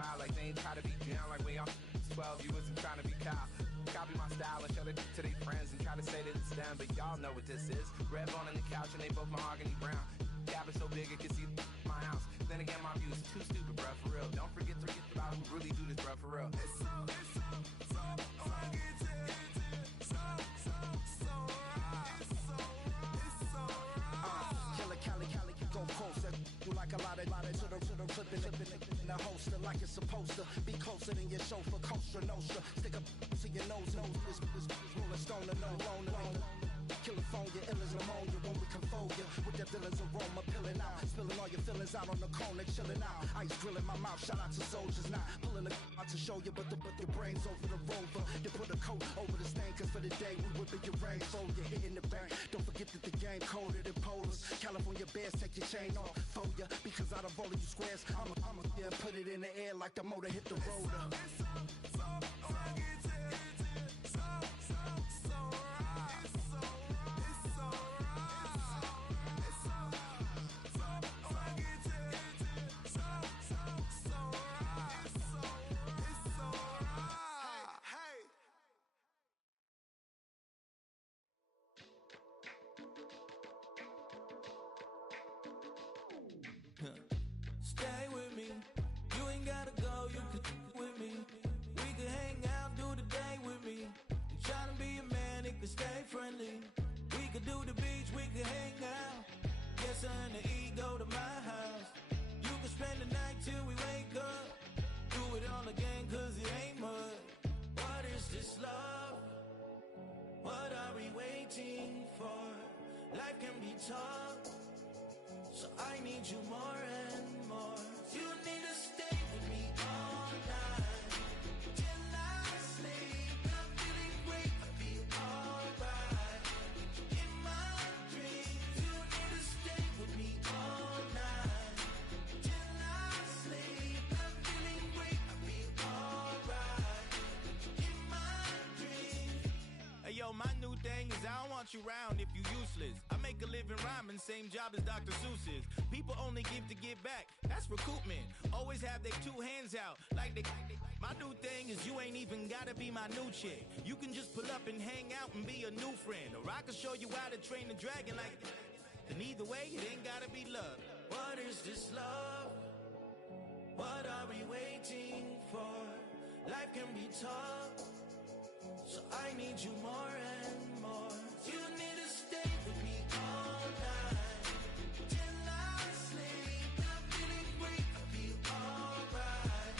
wild, like they ain't try to be down, like when y'all 12, you wasn't trying to be Kyle. Copy my style and show it to their friends and try to say that it's them, but y'all know what this is. Red bone on the couch and they both mahogany brown. Cabin so big it can see my house. Then again, my view is too stupid, bruh, for real. Don't forget to get about who really do this, bruh, for real. It's so go closer, you like a lot of to the flipping in the holster like it's supposed to be closer than your chauffeur, Costa Nostra. Stick up to your nose, this rolling stone and no loner. California, ill as pneumonia when we confold you with that villain's aroma, pilling out, spilling all your feelings out on the corner, chilling out. Ice grilling my mouth, shout out to soldiers, not pulling the out to show you, but your brains over the rover. You put a coat over the stain, cause for the day we whipping your rain, so you're hitting the bank. Don't forget that the game colder than polars. California bears, take your chain off for ya, because out of all of you squares, I'ma yeah, put it in the air like the motor hit the rotor. Stay with me, you ain't gotta go, you could with me. We could hang out, do the day with me. You tryna be a man, it could stay friendly. We could do the beach, we could hang out. Yes, her and the E go to my house. You could spend the night till we wake up. Do it all again, cause it ain't mud. What is this love? What are we waiting for? Life can be tough, so I need you more and more. You need to stay with me all night till I sleep. I'm feeling great, I'll be alright. In my dreams, you need to stay with me all night till I sleep. I'm feeling great, I'll be alright. In my dreams. Hey yo, my new thing is I don't want you round if you useless. I make a living rhyming, same job as Dr. Seuss's. People only give to give back, that's recoupment. Always have their two hands out, like they. My new thing is you ain't even gotta be my new chick. You can just pull up and hang out and be a new friend. Or I can show you how to train the dragon like. And either way, it ain't gotta be love. What is this love? What are we waiting for? Life can be tough, so I need you more and more. You need to stay with me all night till I sleep. I'm feeling great, I'll be alright.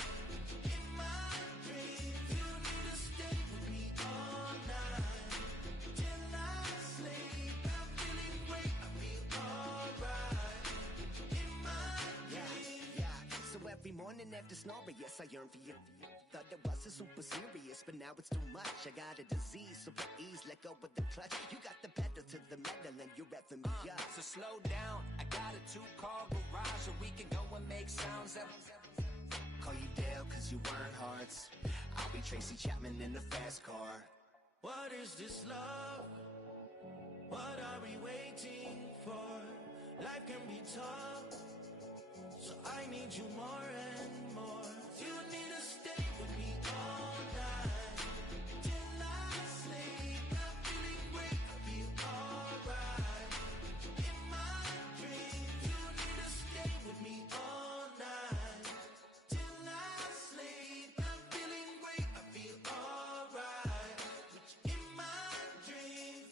In my dreams, you need to stay with me all night till I sleep. I'm feeling great, I'll be alright. In my dreams. Yeah. So every morning after snoring, yes, I yearn for you. Thought it wasn't super serious, but now it's too much. I got a disease, so please let go with the clutch. You got the pedal to the metal and you're revving me up. So slow down, I got a 2-car garage, so we can go and make sounds that. Call you Dale, cause you weren't hearts. I'll be Tracy Chapman in the fast car. What is this love? What are we waiting for? Life can be tough, so I need you more and more. You need to stay with me all night till I sleep. I'm feeling great, I'll be alright. In my dreams, you need to stay with me all night till I sleep. I'm feeling great, I feel alright. In my dreams.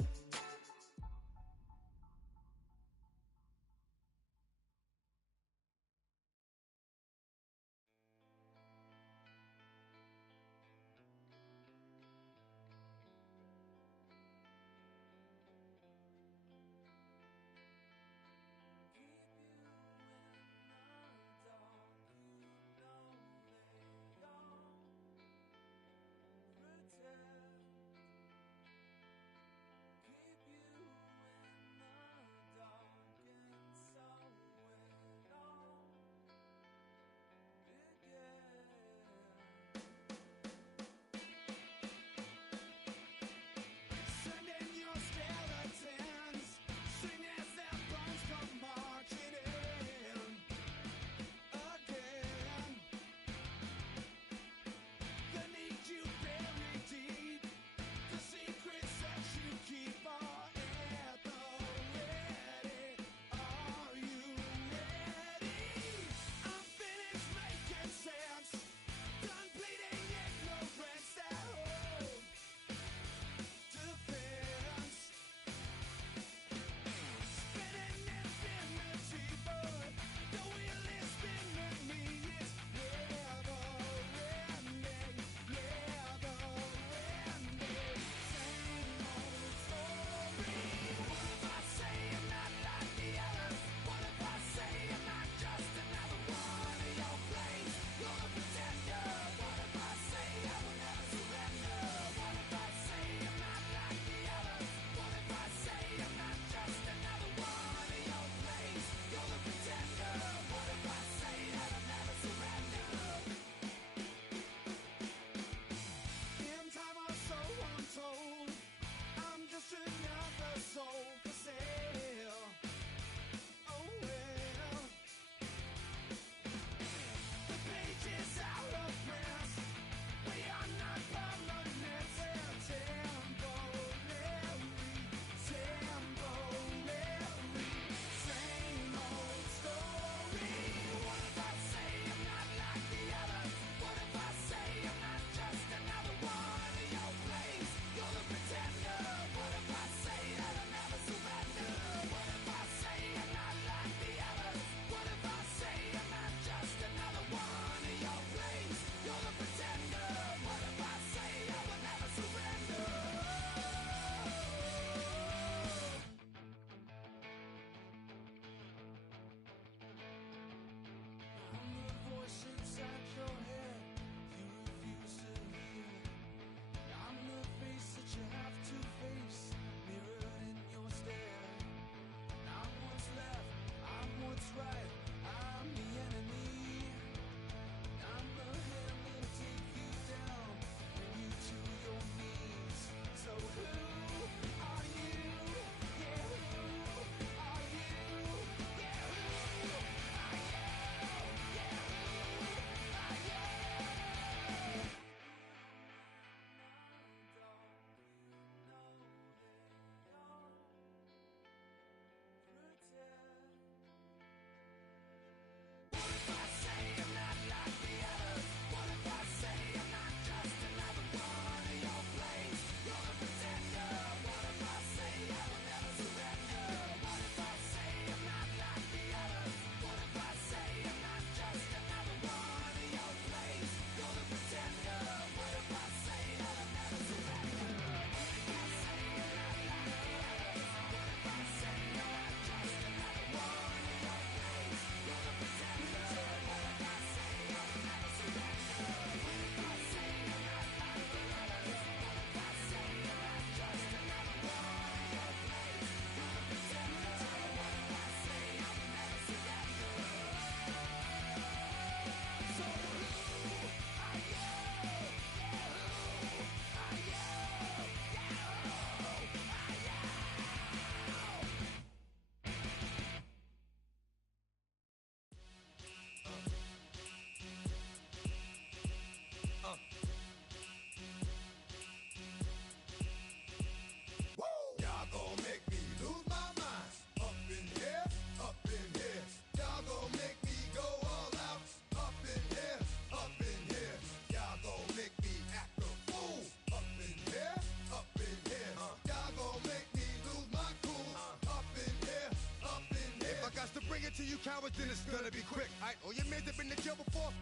hours, then it's gonna be quick. Alright, all your men have been to jail before?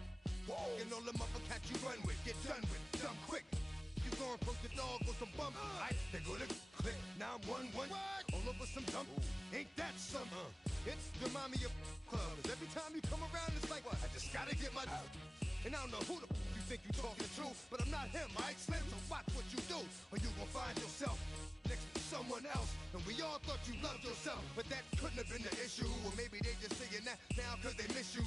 Whoa. And all the motherfuckers you run with, get done with, dumb quick. You going from the dog or some bum? Alright, they go to click 911. All over some dump. Ain't that something? It remind me of clubs. Every time you come around, it's like, I just gotta get my. And I don't know who the you think you talking to, but I'm not him, alright, Slim? So watch what you do, or you gon' find yourself next to someone else. And we all thought you loved yourself, but that couldn't have been the issue. Or maybe they just saying that now cause they miss you.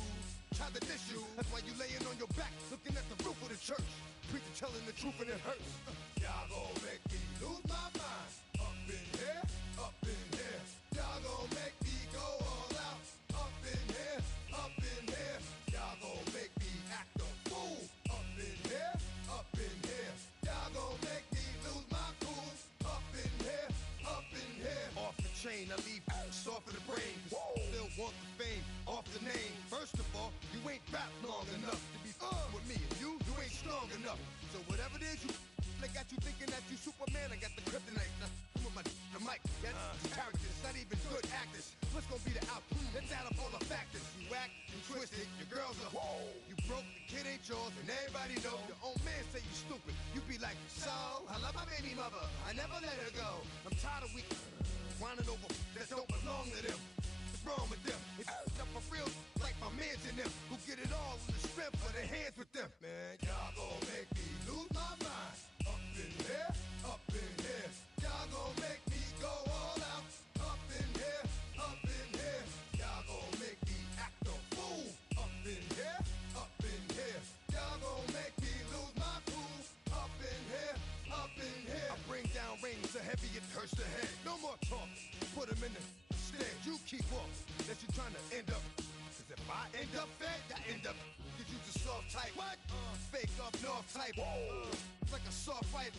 Tried to diss you, that's why you laying on your back, looking at the roof of the church. Preacher telling the truth and it hurts. Y'all gon' make me lose my mind. Up in here, up in here. Y'all gon' make me go all out. Up in here, up in here. Y'all gon' make me act a fool. Up in here, up in here. Y'all gon' make me lose my cool. Up in here, up in here. Off the chain, I leave soft for the brain. Still want the fame, off the name. First of all, you ain't rap long enough to be with me. And you ain't strong enough. So whatever it is you they got you thinking that you Superman, I got the kryptonite. Now, come with the mic, that's characters, not even good actors. What's gonna be the outcome? Let's add up all the factors. You act, you twisted, your girls are you broke, the kid ain't yours, and everybody know. Your own man say you stupid. You be like, so, I love my baby mother, I never let her go. I'm tired of weak whining over that don't belong to them. What's wrong with them? It's up for real, like my mans in them, who get it all in the strength of their hands with them. Man, y'all gon' make me lose my mind. Up in here, up in here. Y'all gon' make me go all out. Up in here, up in here. Y'all gon' make me act a fool. Up in here, up in here. Y'all gon' make me lose my cool. Up in here, up in here. I bring down rings so heavy it hurts the head. No more talk, put them in the stand. You keep off, that you trying to end up. Cause if I end up fed, I end up. Cause you the soft type. What? Fake up north type. It's like a soft fight.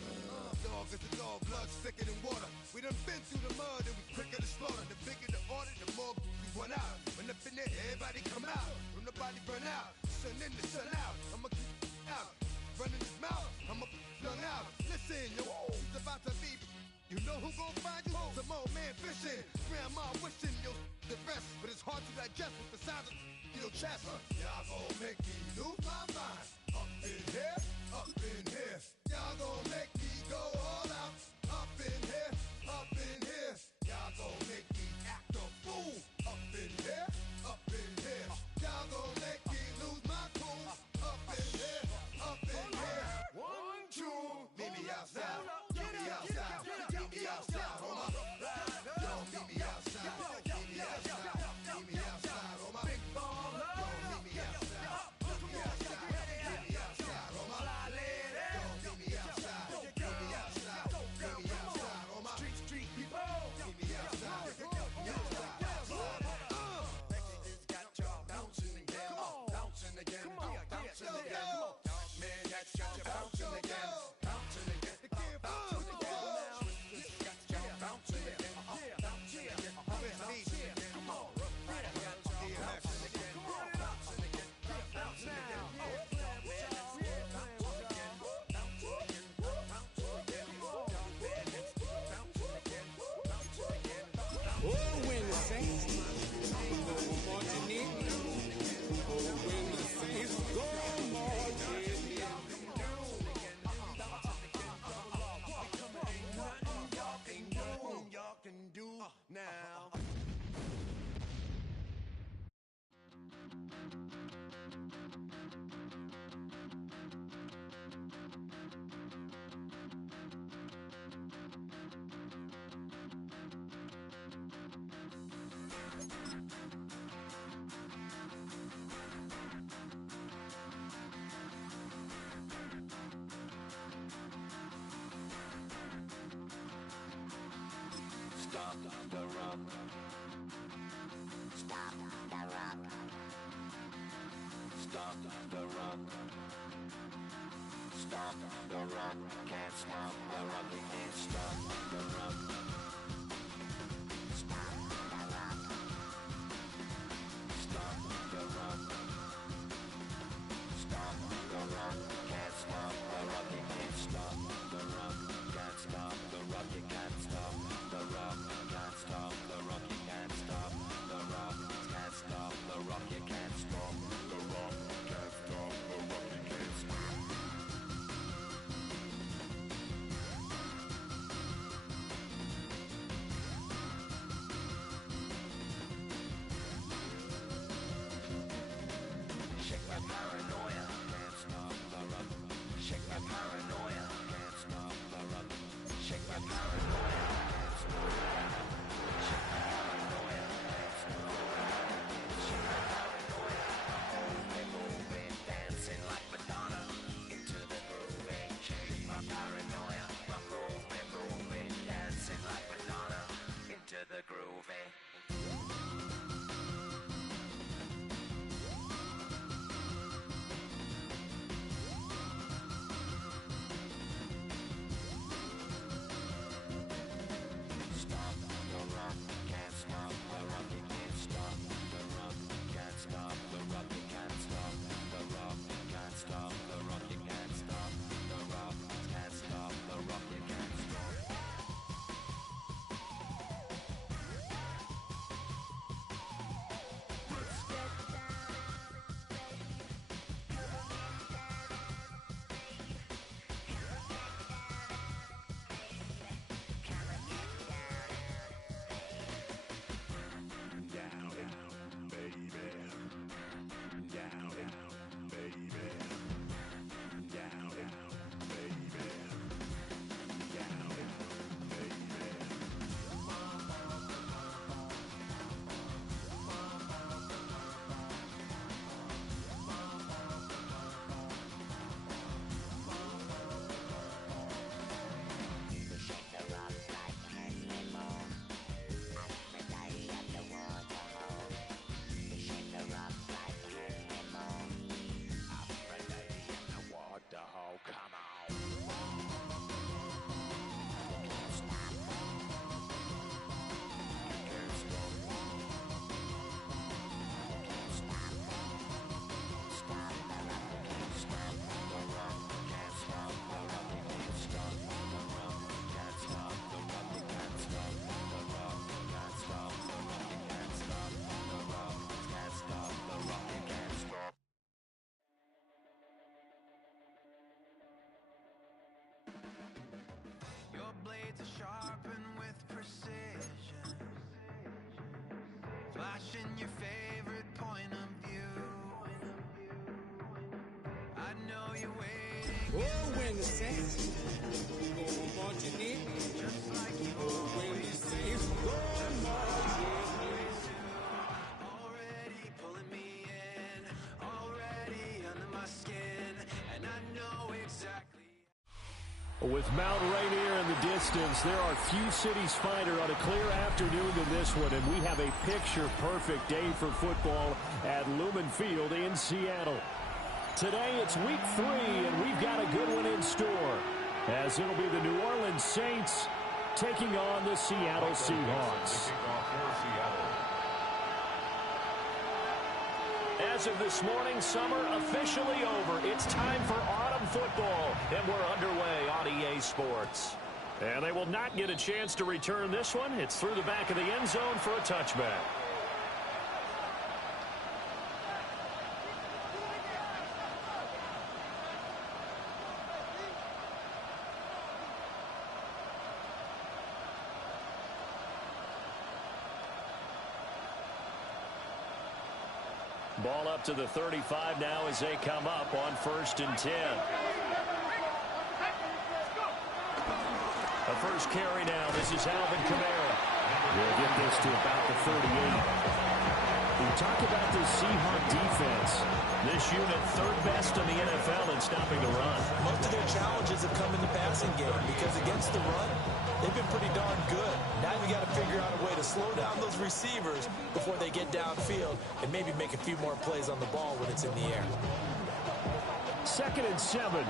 Dog is a dog, blood thicker than water. We done been through the mud and we quicker to slaughter. The bigger the order, the more we run out. When up in there, everybody come out. When the body burn out, sun in the sun out. I'ma keep out. Running his mouth, I'ma flung out. Listen, yo, it's about to be. You know who gon' find you? Some old man fishing. Grandma wishing you'll the rest. But it's hard to digest with the sound of your chest. Y'all gon' make me lose my mind. Up in here, up in here. Y'all gon' make me go all out. Up in here, up in here. Y'all gon' make me act a fool. Up in here, up in here. Y'all gon' make me lose my cool. Up in here, up in here. 1, 2, meet me outside. Meet me outside. Meet me outside. On my yo, meet me outside. Meet me outside. Meet me outside. On my big ball. Yo, meet me outside. Meet me outside. Meet me outside. On my yo, meet me outside. Meet me outside. Meet me outside. On my street people. Meet me outside. Meet me outside. Got y'all bouncing again. Bouncing again. Bouncing again. Man, got y'all bouncing again. Bouncing again. Bouncing again. Got y'all bouncing again. Bouncing again. Bouncing again. Come on. Got y'all bouncing again. Bouncing again. Bouncing again. Oh, when the Saints go Martinique. Oh, when the Saints go Martinique. Y'all can do now. Stop the rock. Stop the rock. Stop the rock. Stop the rock. Can't stop the rock. You can't stop the rock. Stop the rock. Stop the rock. Stop the rock. Can't stop the rock. You can't stop the rock. Can't stop the rock. You can't stop the rock. Can't stop the rock. You can't stop the rock. Can't stop the rock. the groovy. Stop the rock, can't stop the rock, you can't stop the rock, can't stop the rock, you can't stop the rock, can't stop the rock, you can't stop the rock, can't stop the rock, you can't stop. Your blades are sharpened with precision, flashing your favorite point of view. I know you're waiting. Oh, when the Saints go marching in, Just like you oh, when the Saints go marching in. already pulling me in, already under my skin, and I know exactly. With Mount Rainier in the distance, there are few cities finer on a clear afternoon than this one, and we have a picture-perfect day for football at Lumen Field in Seattle. Today, it's week 3, and we've got a good one in store, as it'll be the New Orleans Saints taking on the Seattle Seahawks. As of this morning, summer officially over. It's time for autumn football, and we're underway on EA Sports. And they will not get a chance to return this one. It's through the back of the end zone for a touchback. Ball up to the 35 now as they come up on 1st and 10. A first carry now. This is Alvin Kamara. We'll get this to about the 38. We talk about this Seahawk defense. This unit, 3rd best in the NFL in stopping the run. Most of their challenges have come in the passing game because against the run, they've been pretty darn good. Now you got to figure out a way to slow down those receivers before they get downfield and maybe make a few more plays on the ball when it's in the air. 2nd and 7.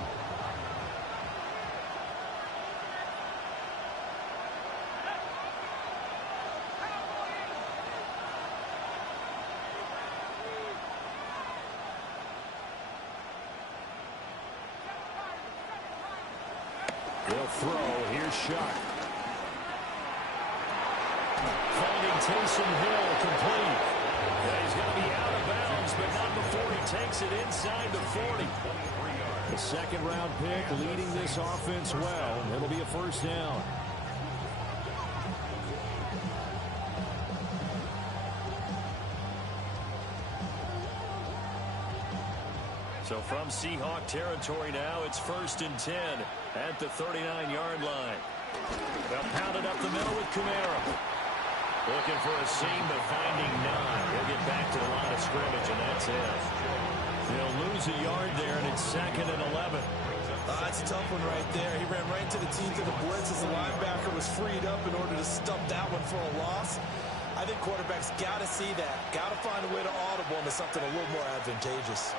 They'll throw. Here's Shuck. Finding Taysom Hill complete. And he's going to be out of bounds, but not before he takes it inside the 40. The 2nd-round pick leading this offense well. It'll be a 1st down. So from Seahawk territory now, it's 1st and 10 at the 39-yard line. They'll pound it up the middle with Kamara. Looking for a seam, but finding none. He'll get back to the line of scrimmage, and that's it. They'll lose a yard there, and it's 2nd and 11. That's a tough one right there. He ran right into the teeth of the blitz as the linebacker was freed up in order to stump that one for a loss. I think quarterbacks got to see that. Got to find a way to audible into something a little more advantageous.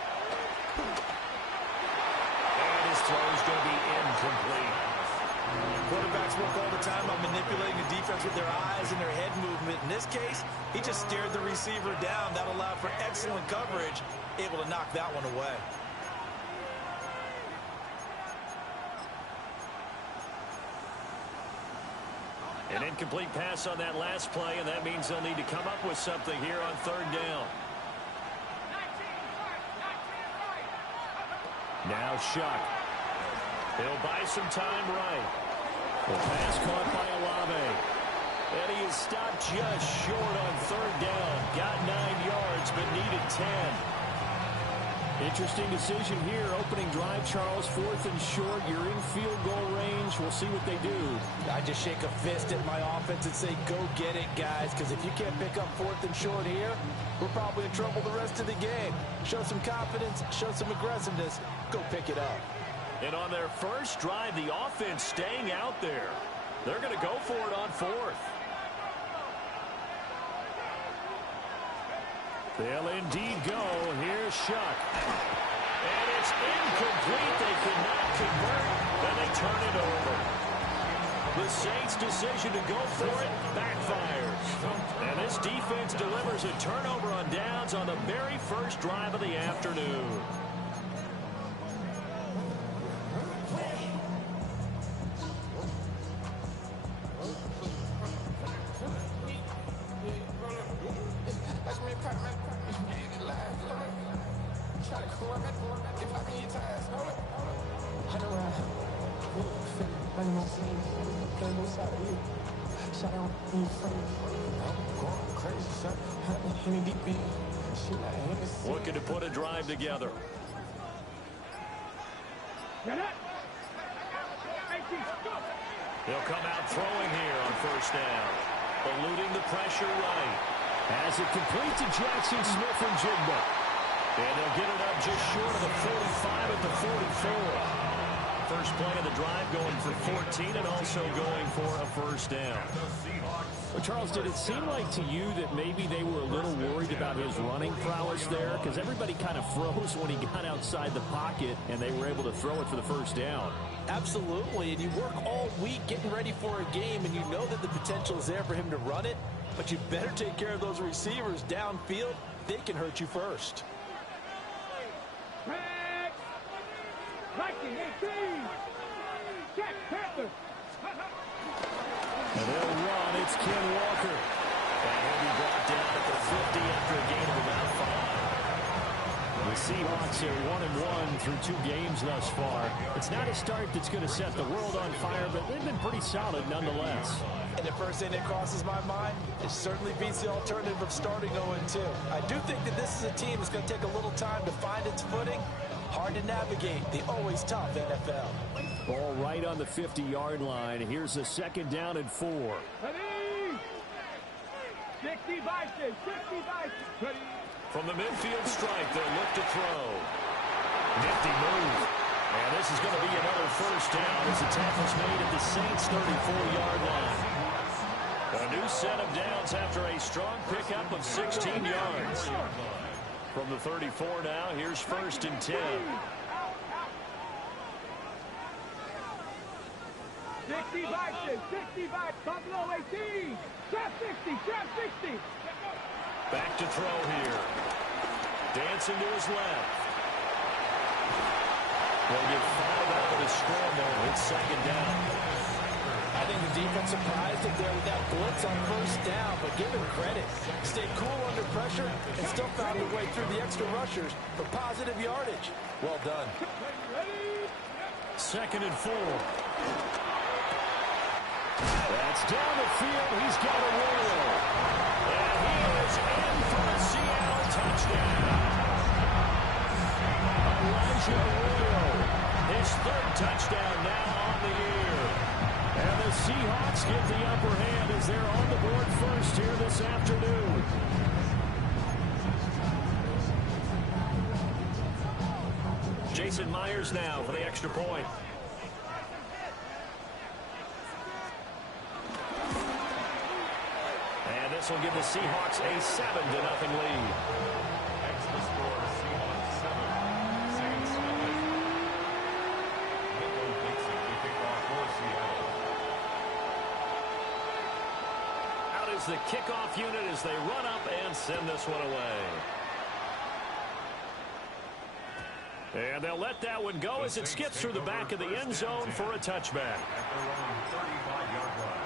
And his throw is going to be incomplete. Quarterbacks work all the time on manipulating the defense with their eyes and their head movement. In this case, he just stared the receiver down. That allowed for excellent coverage, able to knock that one away. An incomplete pass on that last play, and that means they'll need to come up with something here on third down. Now Shuck. He'll buy some time right. The pass caught by Olave. And he is stopped just short on third down. Got 9 yards, but needed 10. Interesting decision here. Opening drive, Charles. 4th and short. You're in field goal range. We'll see what they do. I just shake a fist at my offense and say, go get it, guys, because if you can't pick up 4th and short here, we're probably in trouble the rest of the game. Show some confidence, show some aggressiveness, go pick it up. And on their first drive, the offense staying out there. They're going to go for it on 4th. They'll indeed go. Here's Shuck. And it's incomplete. They cannot convert. Then they turn it over. The Saints' decision to go for it backfires. And this defense delivers a turnover on downs on the very first drive of the afternoon. Looking to put a drive together. They'll come out throwing here on first down. Eluding the pressure right. Has it complete to Jackson Smith and Jigba. And they'll get it up just short of the 45 at the 44. First play of the drive going for 14 and also going for a first down. Well, Charles, did it seem like to you that maybe they were a little worried about his running prowess there? Because everybody kind of froze when he got outside the pocket and they were able to throw it for the first down. Absolutely, and you work all week getting ready for a game and you know that the potential is there for him to run it, but you better take care of those receivers downfield. They can hurt you first. And they'll run. It's Ken Walker. And he'll be brought down at the 50 after a gain of about 5. The Seahawks are 1-1 through 2 games thus far. It's not a start that's going to set the world on fire, but they've been pretty solid nonetheless. And the first thing that crosses my mind, it certainly beats the alternative of starting 0-2. I do think that this is a team that's going to take a little time to find its footing. Hard to navigate the always tough NFL. Ball right on the 50-yard line. Here's a second down and 4. From the midfield stripe, they'll look to throw. Nifty move. And this is going to be another first down as the tackle's made at the Saints' 34-yard line. A new set of downs after a strong pickup of 16 yards. From the 34 now, here's 1st and 10. 65, top low 18, trap 60. Back to throw here. Dancing to his left. They'll get 5 out of the scramble. It's second down. I think the defense surprised him there with that blitz on first down, but give him credit. Stayed cool under pressure and still found a way through the extra rushers for positive yardage. Well done. Second and 4. That's down the field. He's got a roll. And he is in for a Seattle touchdown. Elijah Arroyo, his 3rd touchdown now on the year. And the Seahawks get the upper hand as they're on the board first here this afternoon. Jason Myers now for the extra point. And this will give the Seahawks a 7-0 lead. Extra score, Seahawks 7, Saints nothing. Michael Dixon to kick off for Seattle. Out is the kickoff unit as they run up and send this one away. And they'll let that one go as it skips through the back of the end zone for a touchback. At their own 35-yard line.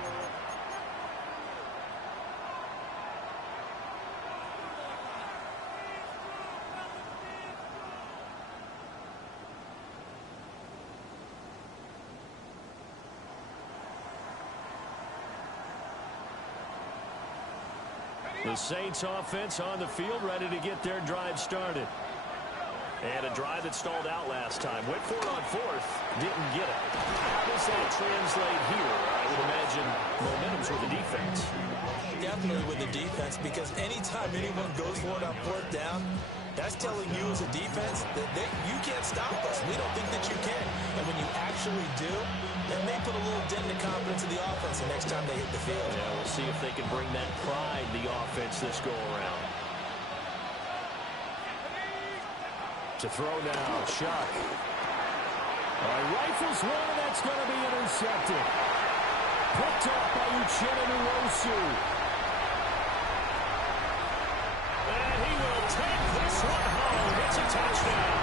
The Saints offense on the field, ready to get their drive started. And a drive that stalled out last time. Went for it on fourth. Didn't get it. How does that translate here? I would imagine momentum's with the defense. Definitely with the defense, because anytime anyone goes for it on fourth down, that's telling you as a defense that you can't stop us. We don't think that you can. And when you actually do, that may put a little dent in the confidence of the offense the next time they hit the field. Yeah, we'll see if they can bring that pride to the offense this go-around. To throw now, Shuck. Rifles one, and that's going to be intercepted. Picked off by Uchenna Nwosu. And he will take this one home. It's a touchdown.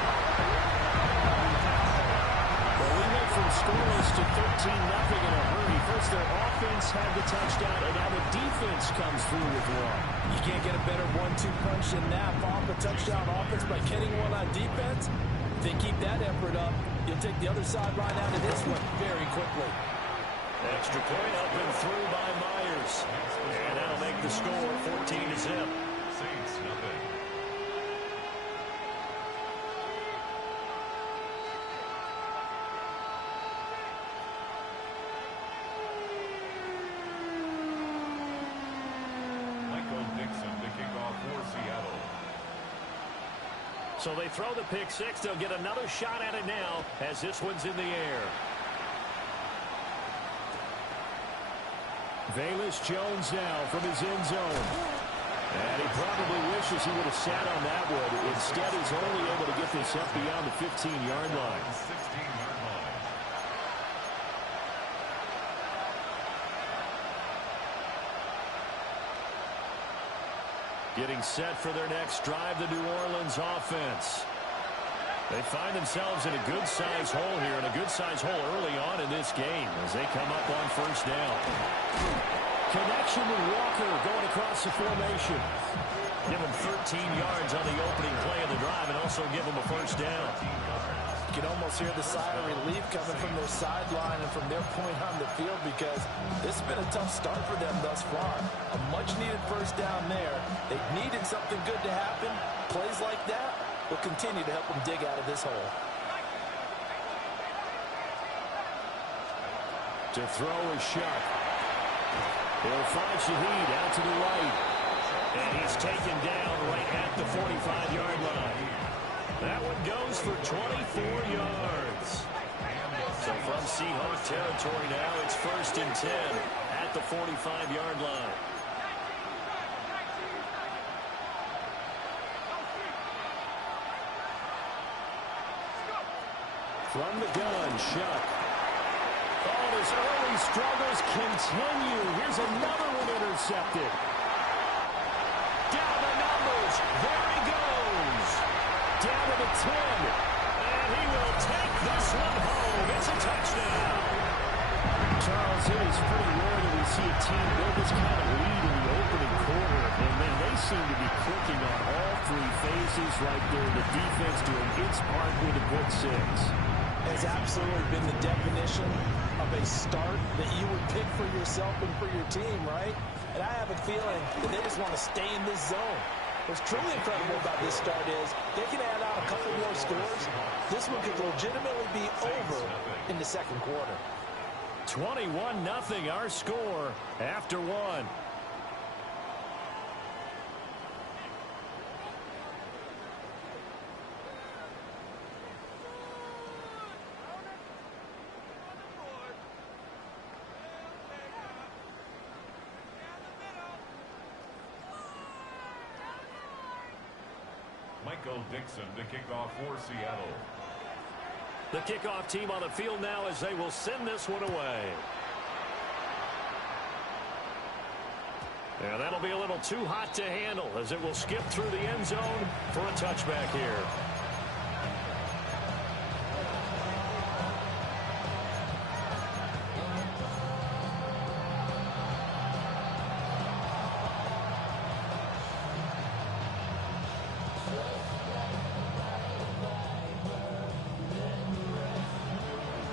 Well, we went from scoreless to 13-0 in a hurry. First, their offense had the touchdown, and now the defense comes through with one. You can't get a better 1-2 punch than that. Off a touchdown offense by getting one on defense. If they keep that effort up, you'll take the other sideline out of this one very quickly. Extra point up and through by Myers. And that'll make the score 14-0. Saints nothing. Michael Dixon to kick off for Seattle. So they throw the pick six. They'll get another shot at it now as this one's in the air. Velus Jones now from his end zone. And he probably wishes he would have sat on that one. Instead, he's only able to get this up beyond the 15-yard line. 16-yard line. Getting set for their next drive, the New Orleans offense. They find themselves in a good-sized hole here, and a good-sized hole early on in this game as they come up on first down. Connection with Walker going across the formation. Give him 13 yards on the opening play of the drive and also give him a first down. You can almost hear the sigh of relief coming from their sideline and from their point on the field, because this has been a tough start for them thus far. A much-needed first down there. They needed something good to happen. Plays like that will continue to help them dig out of this hole. To throw is Shuck. He'll find Shaheed out to the right. And he's taken down right at the 45-yard line. That one goes for 24 yards. So from Seahawk territory now, it's 1st and 10 at the 45-yard line. From the gun, Shuck. Oh, his early struggles continue. Here's another one intercepted. Down the numbers. There he goes. Down to the 10. And he will take this one home. It's a touchdown. Charles, it is pretty rare that we see a team build this kind of lead in the opening quarter. And then they seem to be clicking on all three phases right there. The defense doing its part with a good six. Has absolutely been the definition of a start that you would pick for yourself and for your team, right? And I have a feeling that they just want to stay in this zone. What's truly incredible about this start is they can add on a couple more scores. This one could legitimately be over in the second quarter. 21-0 our score after one. Michael Dixon to kick off for Seattle. The kickoff team on the field now as they will send this one away. And that'll be a little too hot to handle as it will skip through the end zone for a touchback here.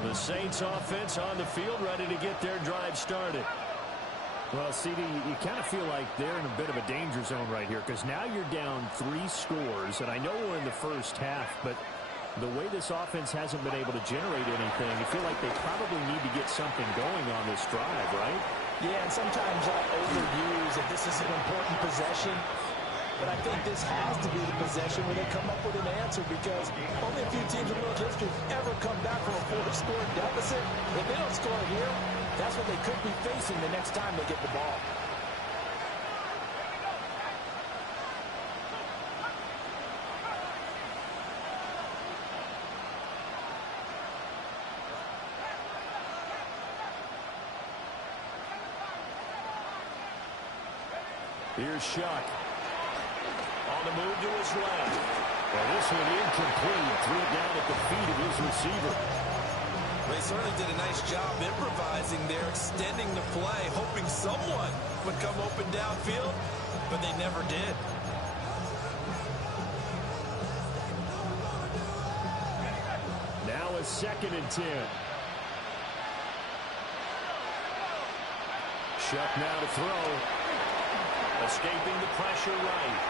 The Saints offense on the field ready to get their drive started. Well, CD, you kind of feel like they're in a bit of a danger zone right here because now you're down 3 scores, and I know we're in the first half, but the way this offense hasn't been able to generate anything, you feel like they probably need to get something going on this drive, right? Yeah, and sometimes I overuse that this is an important possession, but I think this has to be the possession where they come up with an answer because only a few teams in world history have ever come back from a 4-score deficit. If they don't score here, that's what they could be facing the next time they get the ball. Here's Shuck. On the move to his left. Well, this one incomplete. Threw it down at the feet of his receiver. They certainly did a nice job improvising there, extending the play, hoping someone would come open downfield, but they never did. Now a 2nd and 10. Shuck now to throw. Escaping the pressure right.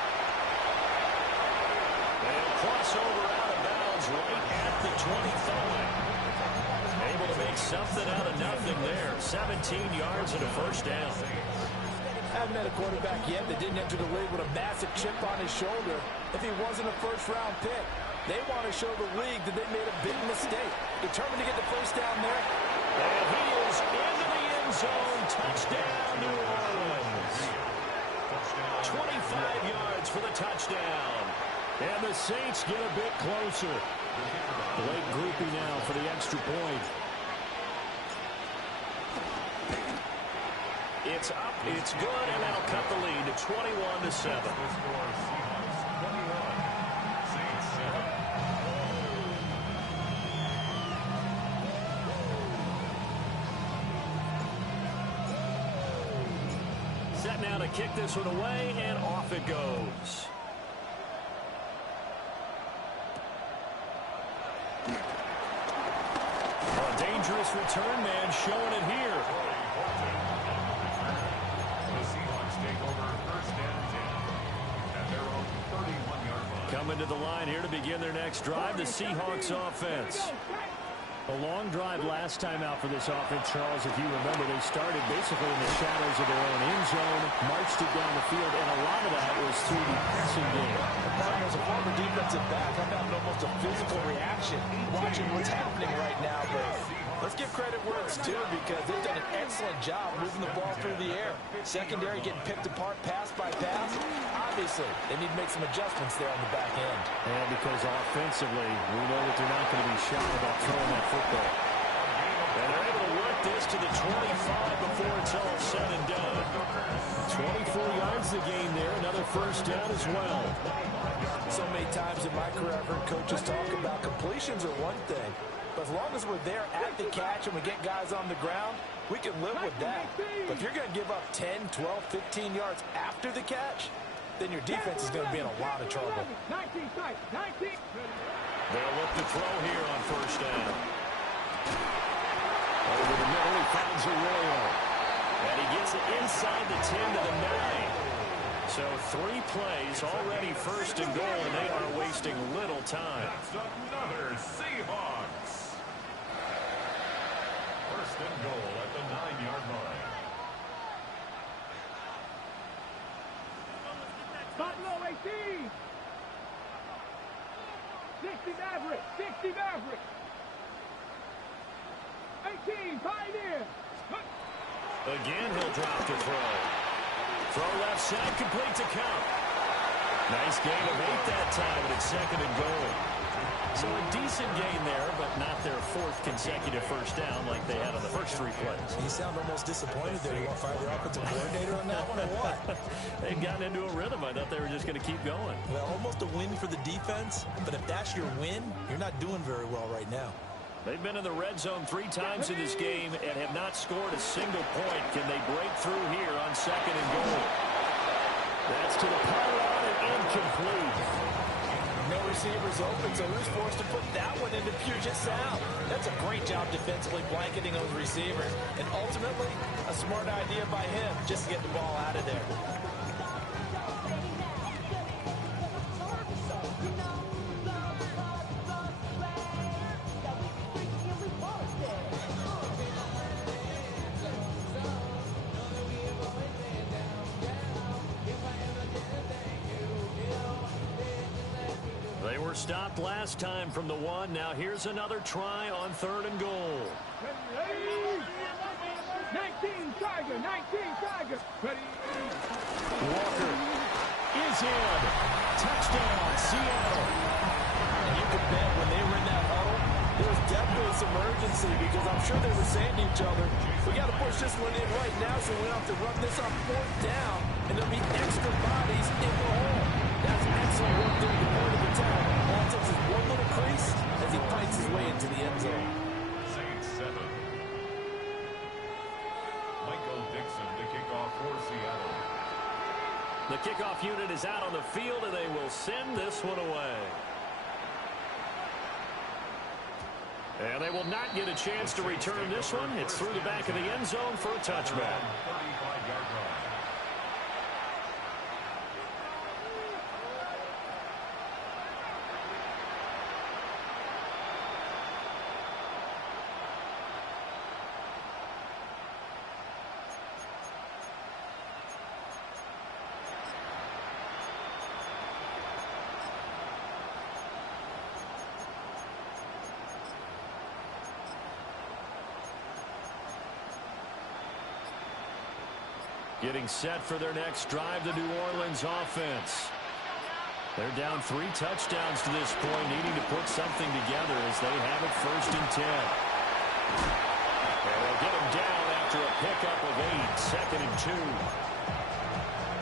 They'll cross over out of bounds right at the 25. Able to make something out of nothing there. 17 yards and a first down. Haven't had a quarterback yet that didn't enter the league with a massive chip on his shoulder if he wasn't a first-round pick. They want to show the league that they made a big mistake. Determined to get the first down there. And he is into the end zone. Touchdown, New Orleans. 25 yards for the touchdown. And the Saints get a bit closer. Blake Groupie now for the extra point. It's up, it's good, and that'll cut the lead to 21-7. Set now to kick this one away, and off it goes. A dangerous return man showing it here. The Seahawks take over 1st and 10 at their own 31-yard line. Coming to the line here to begin their next drive, the Seahawks offense. A long drive last time out for this offense, Charles. If you remember, they started basically in the shadows of their own end zone, marched it down the field, and a lot of that was through the passing game. As a former defensive back, I'm having almost a physical reaction watching what's happening right now. But let's give credit where it's due because they've done an excellent job moving the ball through the air. Secondary getting picked apart pass by pass. Obviously, they need to make some adjustments there on the back end. And because offensively, we know that they're not going to be shy about throwing that football. And they're able to work this to the 25 before it's all said and done. 24 yards to gain there, another first down as well. So many times in my career, I've heard coaches talk about completions are one thing. But as long as we're there at the catch and we get guys on the ground, we can live with that. But if you're going to give up 10, 12, 15 yards after the catch, then your defense is going to be in a lot of trouble. 19. They'll look to throw here on first down. Over the middle, he finds Arroyo. And he gets it inside the 10 to the 9. So 3 plays, already first and goal, and they are wasting little time. That's another Seahawks. First and goal at the 9-yard line. Stop low, 18. 60 Maverick. 60 Maverick. 18, Pioneer. Again, he'll drop to throw. Throw left side, complete to Count. Nice gain of 8 that time, and it's 2nd and goal. So a decent gain there, but not their 4th consecutive first down like they had on the first 3 plays. You sound almost disappointed there. You want to fire the offensive coordinator on that one or what? They'd gotten into a rhythm. I thought they were just going to keep going. Well, almost a win for the defense, but if that's your win, you're not doing very well right now. They've been in the red zone 3 times in this game and have not scored a single point. Can they break through here on 2nd and goal? That's to the pylon and incomplete. No receivers open, so who's forced to put that one into Puget Sound? That's a great job defensively blanketing those receivers. And ultimately, a smart idea by him just to get the ball out of there. Stopped last time from the 1. Now here's another try on 3rd and goal. 19 Tiger, 19 Tiger. Ready. Walker is in. Touchdown, Seattle. And you can bet when they were in that huddle, there was definitely some urgency because I'm sure they were saying to each other, we got to push this one in right now so we don't have to run this on 4th down, and there'll be extra bodies in the hole. That's excellent work there at the point of attack. All it takes is one little crease as he fights his way into the end zone. Saints 7. Michael Dixon to kick off for Seattle. The kickoff unit is out on the field, and they will send this one away. And they will not get a chance to return this one. It's through the back of the end zone for a touchback. 35-yard line. Getting set for their next drive, the New Orleans offense. They're down 3 touchdowns to this point, needing to put something together as they have it 1st and 10. And they'll get him down after a pickup of 8, 2nd and 2.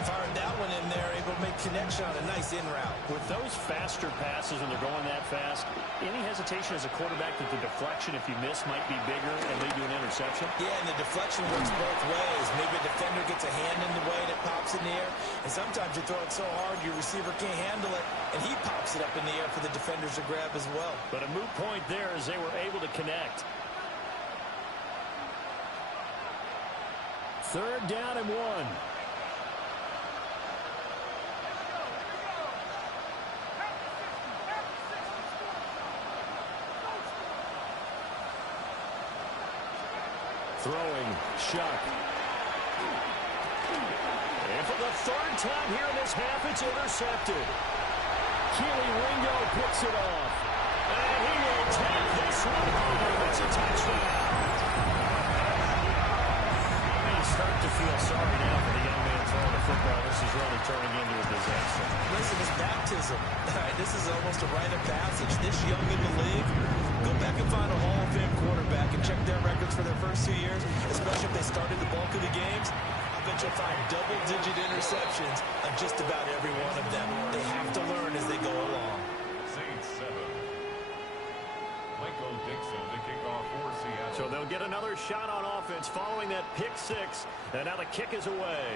Fired that one in there, able to make connection on a nice in route. With those faster passes when they're going that fast, any hesitation as a quarterback that the deflection, if you miss, might be bigger and lead to an interception? Yeah, and the deflection works both ways. Maybe a defender gets a hand in the way and it pops in the air. And sometimes you throw it so hard your receiver can't handle it, and he pops it up in the air for the defenders to grab as well. But a moot point there as they were able to connect. 3rd down and 1. Throwing, Shuck. And for the 3rd time here in this half, it's intercepted. Keely Ringo picks it off. And he will take this one home. It's a touchdown. You start to feel sorry now for the young man throwing the football. This is really turning into a disaster. Listen, it's baptism. This is almost a rite of passage. This young in the league, go back and find a Hall of Fame quarterback and check their records for their first 2 years, especially if they started the bulk of the games. I bet you'll find double-digit interceptions on just about every one of them. They have to learn as they go along. Saints 7. Michael Dixon to kick off for Seattle. So they'll get another shot on offense following that pick 6, and now the kick is away.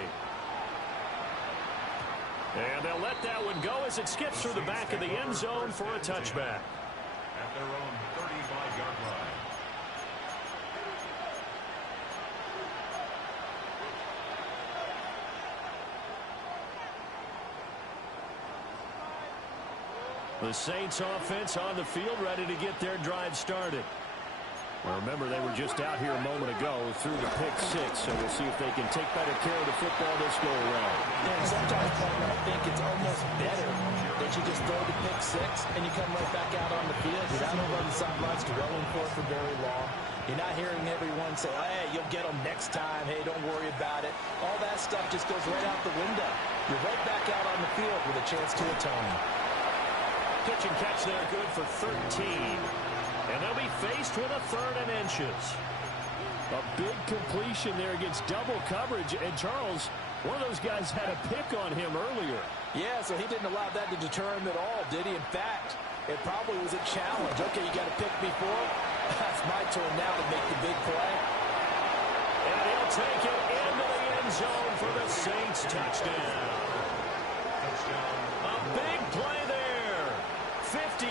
And they'll let that one go as it skips through the back of the end zone for a touchback. At their own 35-yard line. The Saints offense on the field, ready to get their drive started. Well, remember, they were just out here a moment ago through the pick 6, so we'll see if they can take better care of the football this go around. Yeah, and sometimes, partner, I think it's almost better that you just throw the pick 6 and you come right back out on the field. You're not over on the sidelines dwelling for it for very long. You're not hearing everyone say, hey, you'll get them next time. Hey, don't worry about it. All that stuff just goes right out the window. You're right back out on the field with a chance to atone. Pitch and catch there, good for 13. And they'll be faced with a 3rd and inches. A big completion there against double coverage. And Charles, one of those guys had a pick on him earlier. Yeah, so he didn't allow that to deter him at all, did he? In fact, it probably was a challenge. Okay, you got to pick me for it. That's my turn now to make the big play. And he'll take it into the end zone for the Saints touchdown. A big play there. 55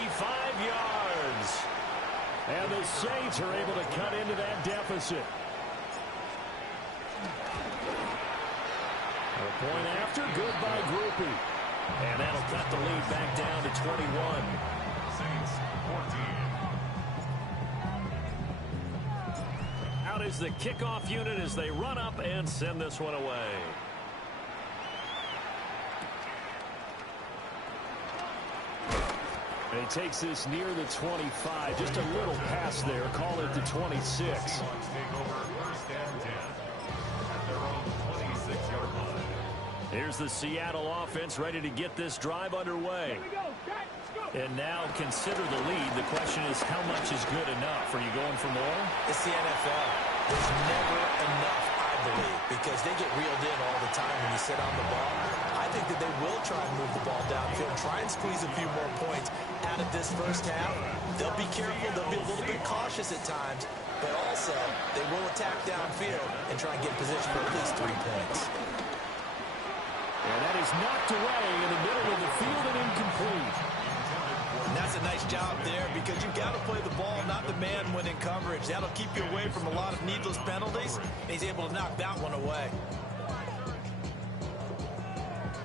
yards. And the Saints are able to cut into that deficit. A point after, good by Groupie. And that'll cut the lead back down to 21. Saints 14. Out is the kickoff unit as they run up and send this one away. And he takes this near the 25. Just a little pass there. Call it the 26. Seahawks take over 1st and 10 at their own 26-yard line. Here's the Seattle offense ready to get this drive underway. And now consider the lead. The question is, how much is good enough? Are you going for more? It's the NFL. There's never enough, I believe, because they get reeled in all the time when you sit on the ball. I think that they will try and move the ball downfield, try and squeeze a few more points out of this first half. They'll be careful. They'll be a little bit cautious at times, but also they will attack downfield and try and get position for at least 3 points. And that is knocked away in the middle of the field and incomplete. And that's a nice job there because you've got to play the ball, not the man when in coverage. That'll keep you away from a lot of needless penalties. And he's able to knock that one away.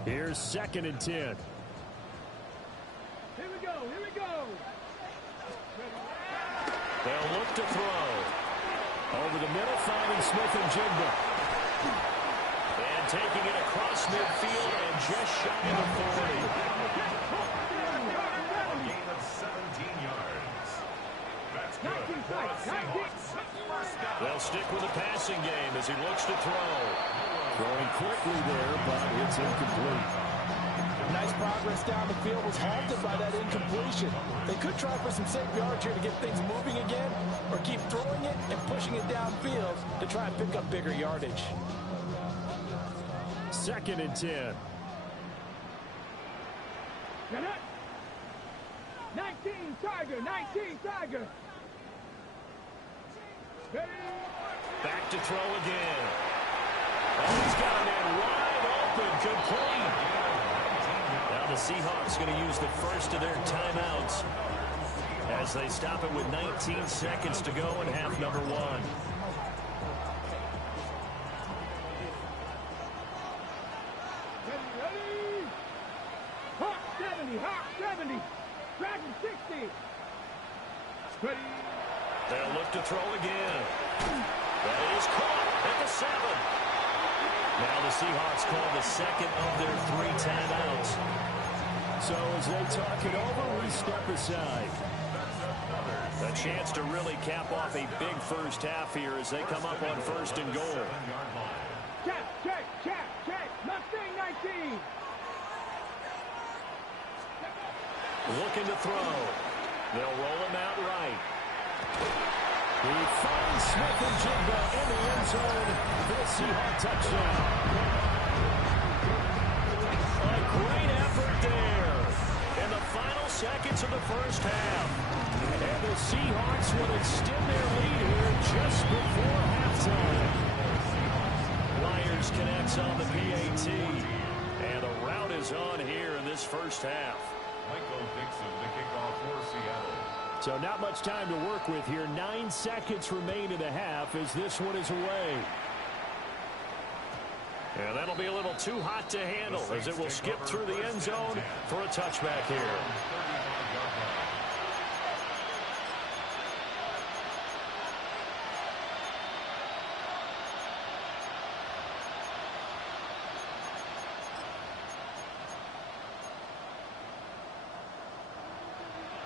Here's 2nd and 10. Here we go. Here we go. They'll look to throw. Over the middle, finding Smith and Jigba. And taking it across midfield and just shy of the 40. Gain of 17 yards. That's good for the Seahawks. First down. They'll stick with the passing game as he looks to throw. Throwing quickly there, but it's incomplete. Nice progress down the field was halted by that incompletion. They could try for some safe yards here to get things moving again, or keep throwing it and pushing it downfield to try and pick up bigger yardage. 2nd and 10. 19 Tiger, 19 Tiger. Back to throw again. Oh, he's got a man wide open, complete. Now the Seahawks going to use the first of their timeouts as they stop it with 19 seconds to go in half number 1. Hawk 70, Hawk 70. Dragon 60. Ready. They'll look to throw again. That is caught at the 7. Now the Seahawks call the second of their 3 timeouts. So as they talk it over, we step aside. A chance to really cap off a big first half here as they come up on 1st and goal. Check, check, check, check. Mustang 19. Looking to throw. They'll roll him out right. He finds Smith and Jigba in the end zone for the Seahawk touchdown. A great effort there in the final seconds of the first half. And the Seahawks will extend their lead here just before halftime. Myers connects on the PAT. And the route is on here in this first half. Michael Dixon, the kickoff for Seattle. So not much time to work with here. 9 seconds remain in the half as this one is away. And that'll be a little too hot to handle as it will skip through the end zone for a touchback here.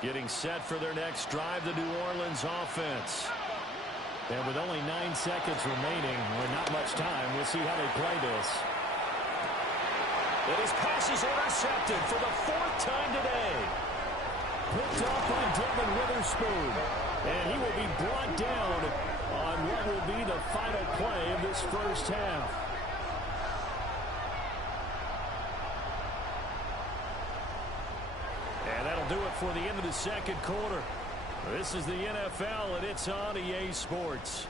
Getting set for their next drive, the New Orleans offense. And with only 9 seconds remaining, with not much time, we'll see how they play this. And his pass is intercepted for the 4th time today. Picked off by Devin Witherspoon. And he will be brought down on what will be the final play of this first half. And that'll do it for the end of the second quarter. This is the NFL, and it's on EA Sports.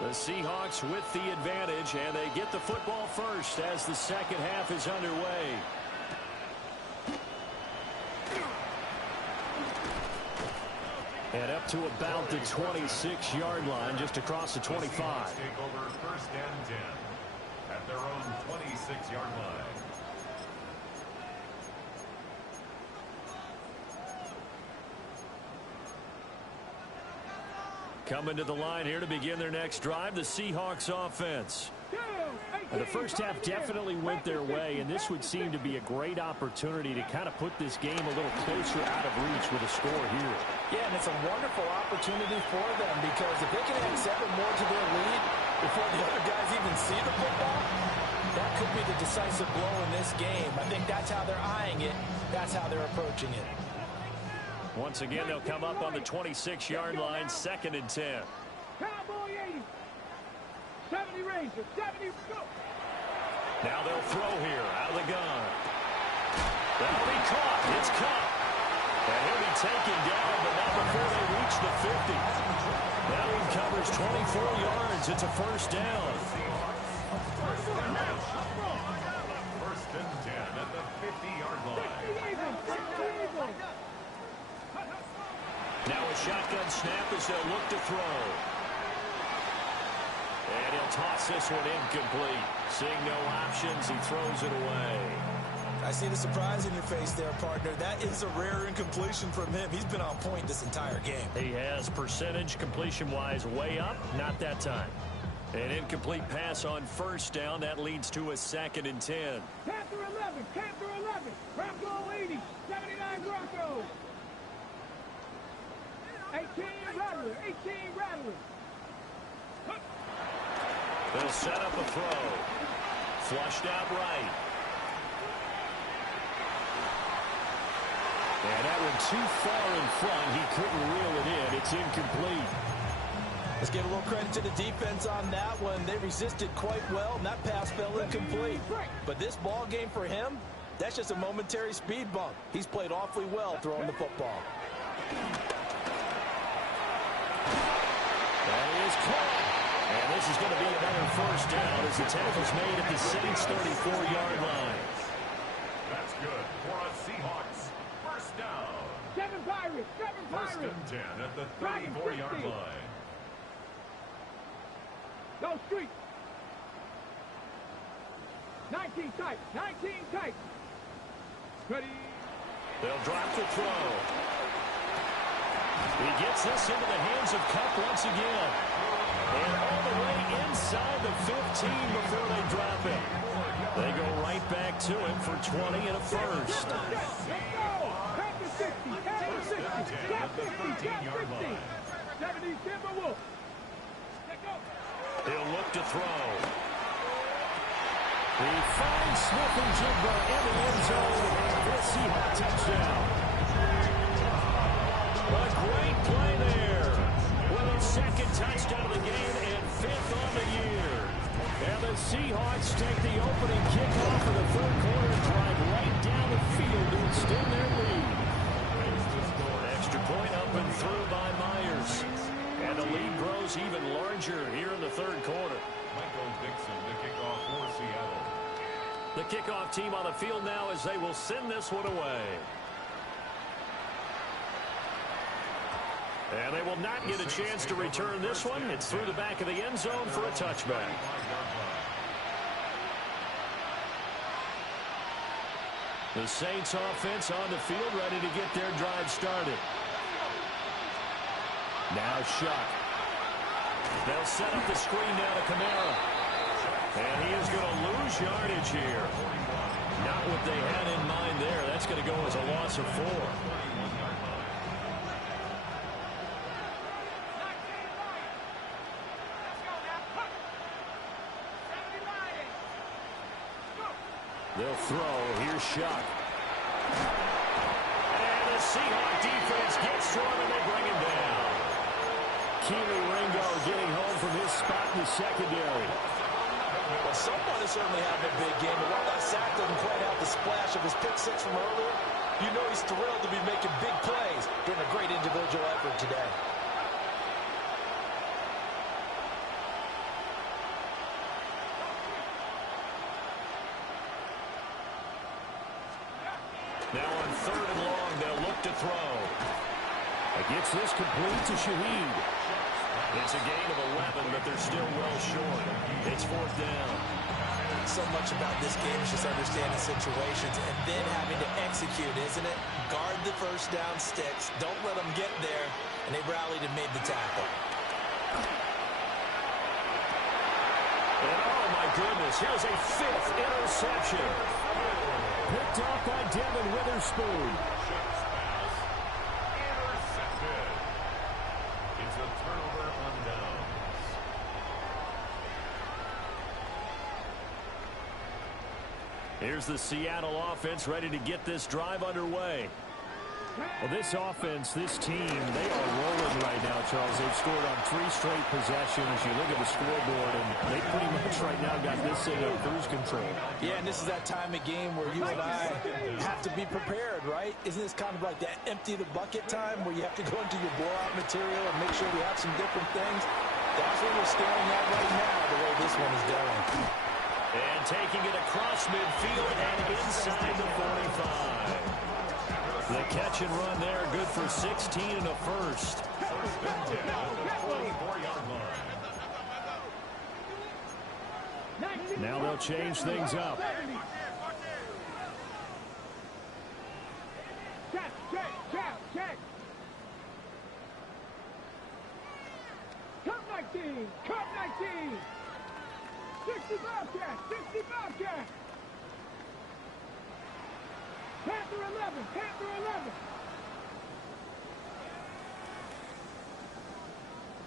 The Seahawks with the advantage, and they get the football first as the second half is underway. And up to about the 26-yard line, just across the 25. Take over 1st and 10 at their own 26-yard line. Coming to the line here to begin their next drive, the Seahawks offense. And the first half definitely went their way, and this would seem to be a great opportunity to kind of put this game a little closer out of reach with a score here. Yeah, and it's a wonderful opportunity for them because if they can add 7 more to their lead before the other guys even see the football, that could be the decisive blow in this game. I think that's how they're eyeing it. That's how they're approaching it. Once again, they'll come up on the 26-yard line, 2nd and 10. Cowboy 80. 70 Ranger. 70. Go. Now they'll throw here out of the gun. That'll be caught. It's caught. And he'll be taken down, but not before they reach the 50. Now he covers 24 yards. It's a first down. 1st and 10 at the 50-yard line. Now a shotgun snap as they'll look to throw. And he'll toss this one incomplete. Seeing no options, he throws it away. I see the surprise in your face there, partner. That is a rare incompletion from him. He's been on point this entire game. He has percentage completion-wise way up. Not that time. An incomplete pass on first down. That leads to a 2nd and 10. Panther 11. Panther 11. Bronco 80. 79 Bronco. 18 Rattler. 18 Rattler. They'll set up a throw. Flushed out right. And that one too far in front. He couldn't reel it in. It's incomplete. Let's give a little credit to the defense on that one. They resisted quite well, and that pass fell incomplete. But this ball game for him, that's just a momentary speed bump. He's played awfully well throwing the football. That is caught. And this is going to be another first down as the tackle's made at the Saints' 34-yard line. That's good for a Seahawks. First down. 7 Pirates. 7 Pirates. 1st and 10 at the 34-yard line. Go street. 19 tight. 19 tight. Ready. They'll drop the throw. He gets this into the hands of Cup once again. And all the way inside the 15 before they drop him. They go right back to him for 20 and a first. Let's go. Panther 60. Panther 60. Cap 50. Cap 50. 70 Timberwolf. Let's go. He'll look to throw. He finds Smith-Njigba in the end zone for a Seahawks touchdown. A great play there. With a 2nd touchdown of the game and 5th on the year. And the Seahawks take the opening kickoff of the 3rd quarter and drive right down the field to extend their lead. Extra point up and through by Myers. And the lead grows even larger here in the 3rd quarter. Michael Dixon to kick off for Seattle. The kickoff team on the field now as they will send this one away. And they will not get a chance to return this one. It's through the back of the end zone for a touchback. The Saints offense on the field ready to get their drive started. Now Shuck. They'll set up the screen now to Kamara. And he is going to lose yardage here. Not what they had in mind there. That's going to go as a loss of 4. They'll throw. Here's Shuck. And the Seahawk defense gets to him, and they bring him down. Keely Ringo getting home from his spot in the secondary. Well, someone is certainly having a big game, but while that sack doesn't quite have the splash of his pick six from earlier, you know he's thrilled to be making big plays during a great individual effort today. Now on 3rd and long, they'll look to throw. Gets this complete to Shaheed. It's a gain of 11, but they're still well short. It's 4th down. So much about this game is just understanding situations and then having to execute, isn't it? Guard the first down sticks. Don't let them get there. And they rallied and made the tackle. And oh my goodness, here's a 5th interception. Picked off by Devin Witherspoon. Intercepted. It's a turnover on downs. Here's the Seattle offense ready to get this drive underway. Well, this offense, this team, they are rolling right now, Charles. They've scored on 3 straight possessions. You look at the scoreboard, and they pretty much right now got this thing on cruise control. Yeah, and this is that time of game where you and I have to be prepared, right? Isn't this kind of like that empty the bucket time where you have to go into your blowout material and make sure we have some different things? That's what we're staring at right now, the way this one is going. And taking it across midfield and inside the 45. The catch and run there, good for 16 and a first. First and 10 on the 44-yard line. Now they'll change things up. Check. Cut 19. 60 Bobcat. Panther 11.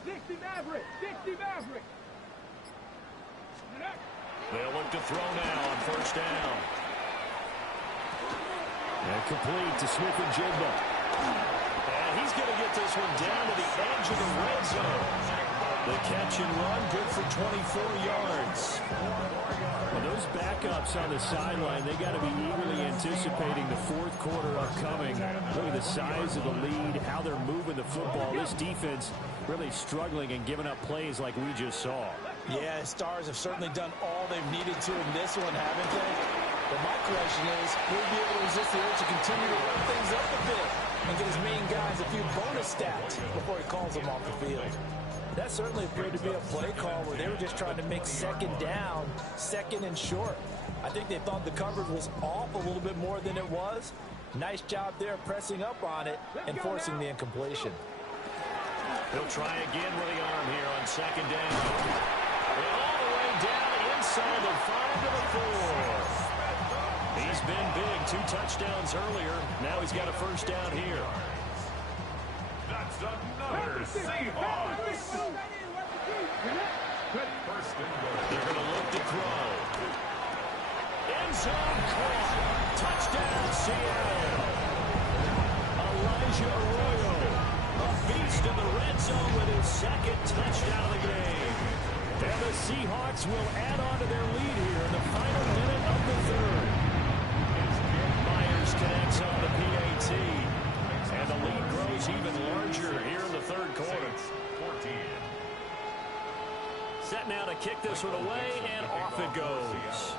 60 Maverick. They'll look to throw now on 1st down. And complete to Smith-Njigba. And he's going to get this one down to the edge of the red zone. The catch and run, good for 24 yards. Well, those backups on the sideline, they got to be eagerly anticipating the 4th quarter upcoming. Look at the size of the lead, how they're moving the football. This defense really struggling and giving up plays like we just saw. Yeah, Stars have certainly done all they've needed to in this one, haven't they? But my question is, will we be able to resist the urge to continue to run things up a bit and get his main guys a few bonus stats before he calls them off the field? That certainly appeared to be a play call where they were just trying to make 2nd down, 2nd and short. I think they thought the coverage was off a little bit more than it was. Nice job there pressing up on it and forcing the incompletion. He'll try again with the arm here on 2nd down. And all the way down inside the 5 to the 4. He's been big, 2 touchdowns earlier. Now he's got a 1st down here. That's another Seahawks. First and goal. They're going to look to throw. End zone caught. Touchdown, Seattle. Elijah Arroyo, a beast in the red zone with his 2nd touchdown of the game. And the Seahawks will add on to their lead here in the final minute of the 3rd. Myers connects on the PAT. And the lead grows even larger here in the 3rd quarter. 14. Set now to kick this one away, and off it goes.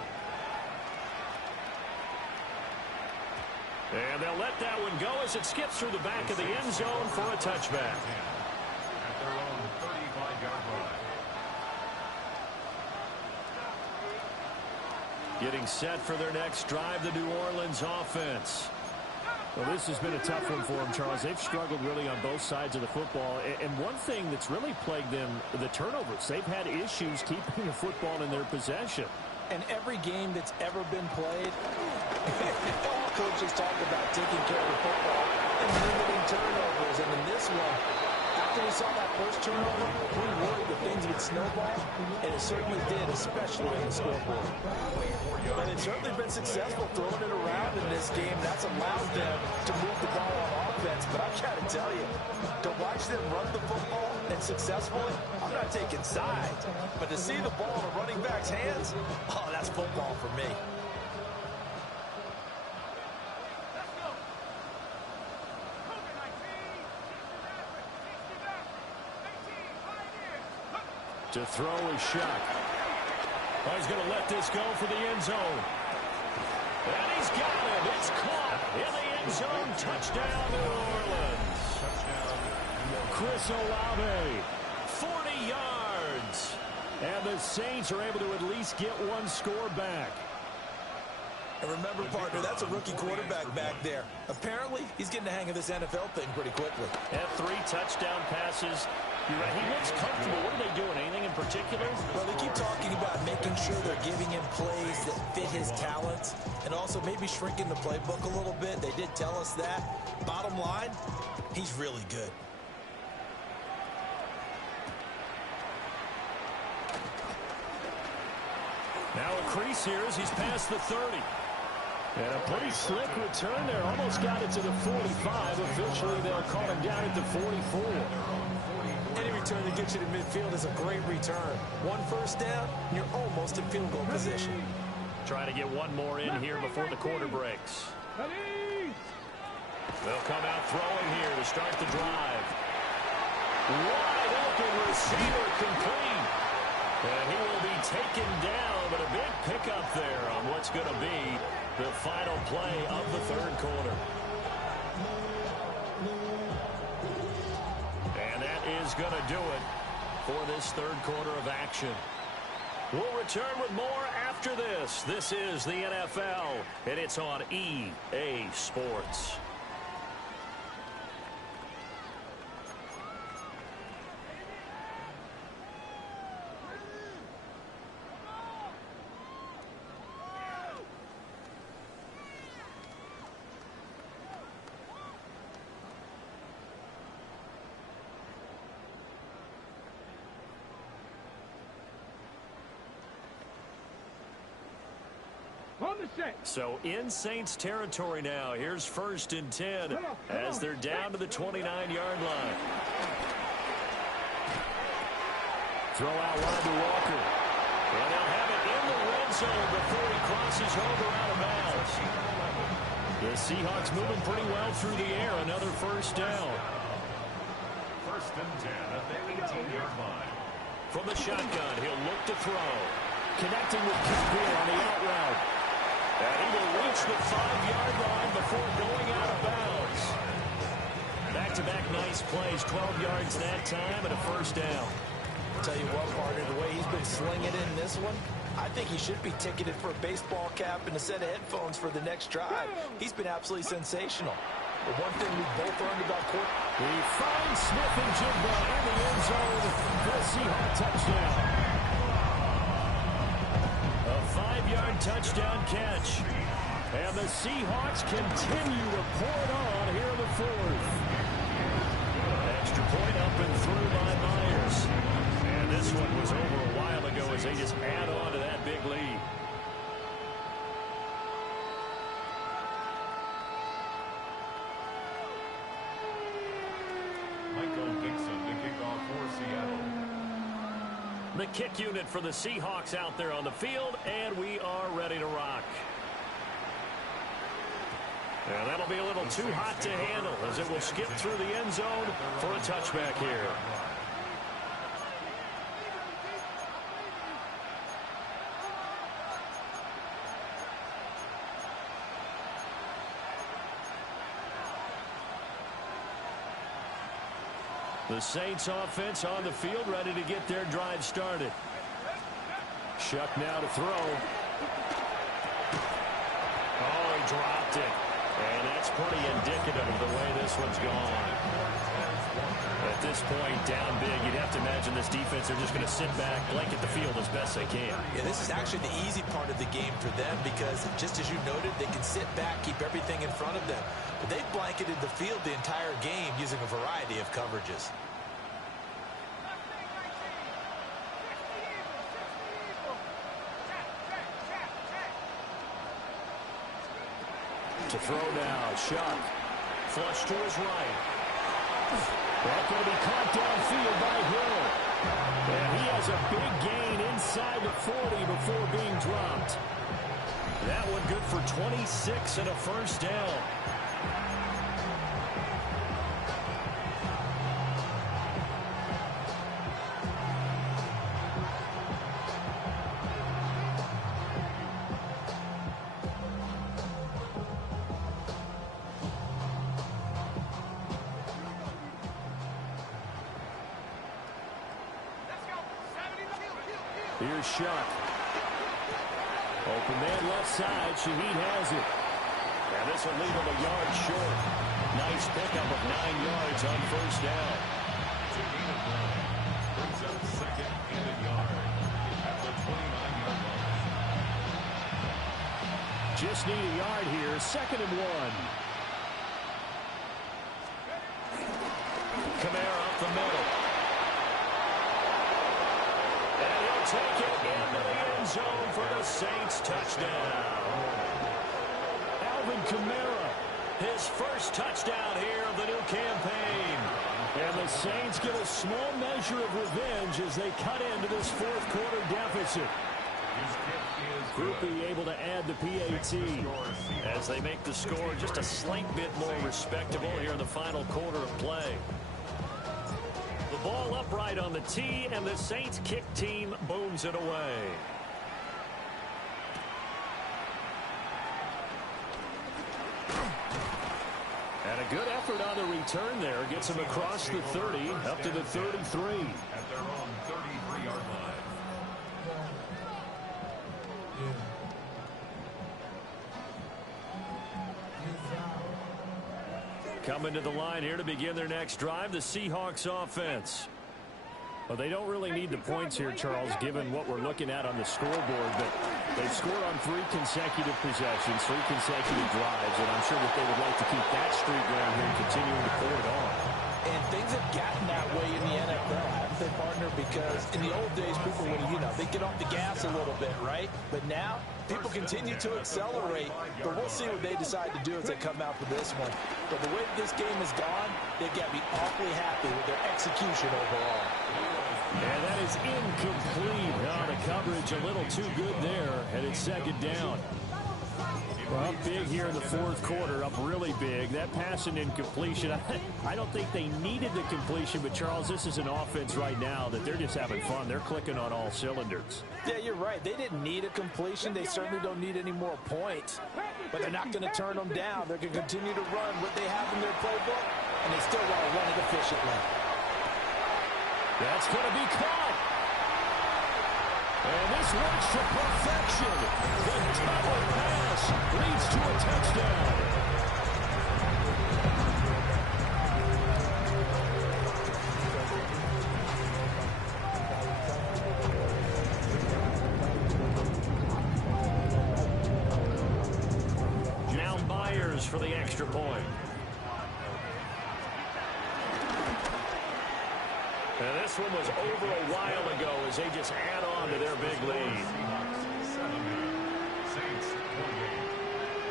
And they'll let that one go as it skips through the back of the end zone for a touchback. At their own 35-yard line. Getting set for their next drive, the New Orleans offense. Well, this has been a tough one for them, Charles. They've struggled really on both sides of the football. And one thing that's really plagued them, the turnovers. They've had issues keeping the football in their possession. And every game that's ever been played, all coaches talk about taking care of the football and limiting turnovers. And in this one, after we saw that first turnover, we worried that things would snowball, and it certainly did, especially on the scoreboard. And it's certainly been successful throwing it around in this game. That's allowed them to move the ball on offense. But I've got to tell you, to watch them run the football and successfully, I'm not taking sides. But to see the ball in a running back's hands, oh, that's football for me. To throw his shot. Oh, he's going to let this go for the end zone. And he's got him. It's caught in the end zone. Touchdown, New Orleans. Touchdown. Chris Olave, 40 yards. And the Saints are able to at least get one score back. And remember, partner, that's a rookie quarterback back there. Apparently, he's getting the hang of this NFL thing pretty quickly. And 3 touchdown passes. You're right. He looks comfortable. What are they doing? Anything in particular? Well, they keep talking about making sure they're giving him plays that fit his talents and also maybe shrinking the playbook a little bit. They did tell us that. Bottom line, he's really good. Now a crease here as he's past the 30. And a pretty slick return there. Almost got it to the 45. Officially, they'll call him down at the 44. Any return that gets you to midfield is a great return. 1 first down, you're almost in field goal position. Trying to get one more in here before the quarter breaks. They'll come out throwing here to start the drive. Wide open receiver complete. And he will be taken down, but a big pickup there on what's going to be the final play of the third quarter. And that is going to do it for this third quarter of action. We'll return with more after this. This is the NFL, and it's on EA Sports. So in Saints territory now. Here's 1st and 10 as they're down to the 29-yard line. Throw out wide to Walker. And they'll have it in the red zone before he crosses over out of bounds. The Seahawks moving pretty well through the air. Another first down. 1st and 10 at the 18-yard line. From the shotgun, he'll look to throw. Connecting with Kipier on the out route. And he will reach the 5-yard line before going out of bounds. Back-to-back nice plays, 12 yards that time and a first down. I'll tell you what, partner, the way he's been slinging in this one, I think he should be ticketed for a baseball cap and a set of headphones for the next drive. He's been absolutely sensational. But one thing we both learned about Court. He finds Smith and Jigba in the end zone for a Seahawk touchdown. A 5-yard touchdown catch. And the Seahawks continue to pour it on here in the fourth. Extra point up and through by Myers. And this one was over a while ago as they just add on to that big lead. Michael Dixon to kick off for Seattle. The kick unit for the Seahawks out there on the field, and we are ready to rock. And that'll be a little too hot to handle as it will skip through the end zone for a touchback here. The Saints offense on the field, ready to get their drive started. Shuck now to throw. Oh, he dropped it. And that's pretty indicative of the way this one's gone. At this point, down big, you'd have to imagine the this defense, they're just going to sit back, blanket the field as best they can. Yeah, this is actually the easy part of the game for them because, just as you noted, they can sit back, keep everything in front of them. But they've blanketed the field the entire game using a variety of coverages. To throw now, Shuck. Flush to his right. That's going to be caught downfield by Hill. And he has a big gain inside the 40 before being dropped. That one good for 26 and a first down. Here's Shuck. Open man left side. Shaheed has it. And this will leave him a yard short. Nice pickup of 9 yards on first down. Taking a run. Brings up second and a yard at the 29-yard line. Just need a yard here. 2nd and 1. Kamara up the middle. Take it into the end zone for the Saints touchdown. Alvin Kamara, his first touchdown here of the new campaign. And the Saints get a small measure of revenge as they cut into this fourth quarter deficit. Groupie able to add the PAT as they make the score just a slight bit more respectable here in the final quarter of play. The ball upright on the tee, and the Saints kick team booms it away. And a good effort on the return there. Gets him across the 30, up to the 33. At their own 33-yard line. Coming to the line here to begin their next drive, the Seahawks offense. Well, they don't really need the points here, Charles, given what we're looking at on the scoreboard. But they've scored on 3 consecutive possessions, 3 consecutive drives, and I'm sure that they would like to keep that streak going here and continuing to pour it on. And things have gotten that way in the NFL, haven't they, partner? Because in the old days, people would, they get off the gas a little bit, right? But now, people continue to accelerate. But we'll see what they decide to do as they come out for this one. But the way this game has gone, they've got to be awfully happy with their execution overall. And that is incomplete. Oh, the coverage a little too good there, and it's 2nd down. Well, up big here in the fourth quarter, up really big. That pass and incompletion, I don't think they needed the completion, but Charles, this is an offense right now that they're just having fun. They're clicking on all cylinders. Yeah, you're right. They didn't need a completion. They certainly don't need any more points, but they're not going to turn them down. They're going to continue to run what they have in their playbook, and they still want to run it efficiently. That's going to be caught. And this works to perfection. The double pass leads to a touchdown. Now Myers for the extra point. And this one was over a while ago as they just add on to their big lead. Saints 28.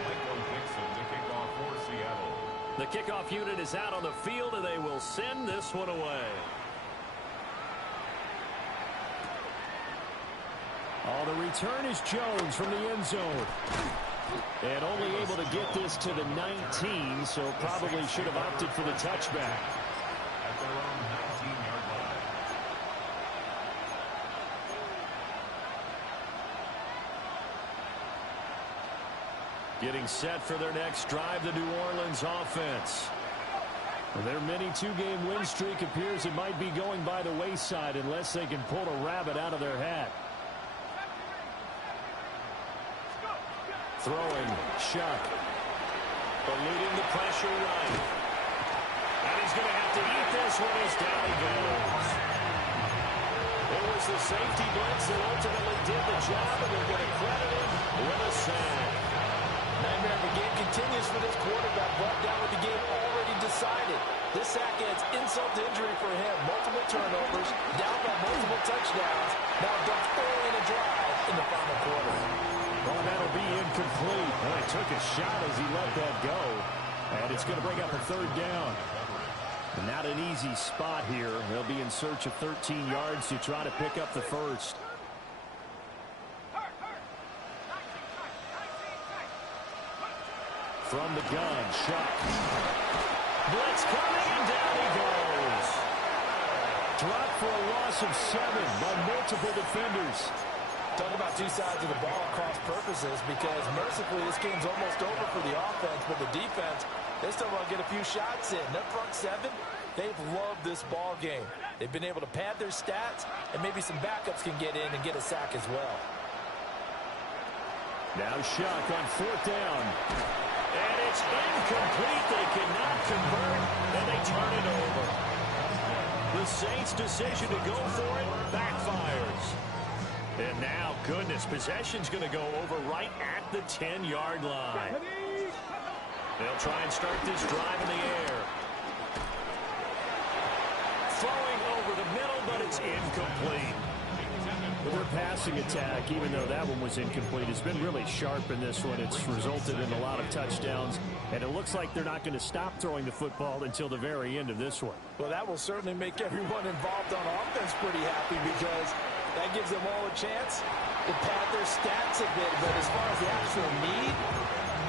Michael Dixon to kick off for Seattle. The kickoff unit is out on the field, and they will send this one away. Oh, the return is Jones from the end zone. And only able to get this to the 19, so probably should have opted for the touchback. At their own 19-yard line. Getting set for their next drive, the New Orleans offense. Their mini 2-game win streak appears it might be going by the wayside unless they can pull a rabbit out of their hat. Throwing, Shuck. Eluding the pressure right. And he's going to have to eat this one as down he goes. forced the safety blitz and ultimately did the job, and they're going to credit him with a sack. Nightmare of the game continues for this quarterback, brought down with the game already decided. This sack adds insult to injury for him. Multiple turnovers, down by multiple touchdowns, now dumped early in a drive in the final quarter. Well, that'll be incomplete. Well, he took a shot as he let that go, and it's going to bring up a third down. Not an easy spot here. They'll be in search of 13 yards to try to pick up the first. From the gun, Shuck. Blitz coming, and down he goes. Dropped for a loss of 7 by multiple defenders. Talk about two sides of the ball cross purposes, because mercifully this game's almost over for the offense, but the defense, they still want to get a few shots in. Their front 7, they've loved this ball game. They've been able to pad their stats, and maybe some backups can get in and get a sack as well. Now Shuck on 4th down. And it's incomplete. They cannot convert, and they turn it over. The Saints' decision to go for it backfires. And now, goodness, possession's going to go over right at the 10-yard line. They'll try and start this drive in the air. Throwing over the middle, but it's incomplete. Their passing attack, even though that one was incomplete, has been really sharp in this one. It's resulted in a lot of touchdowns, and it looks like they're not going to stop throwing the football until the very end of this one. Well, that will certainly make everyone involved on offense pretty happy, because that gives them all a chance to pad their stats a bit. But as far as the actual need,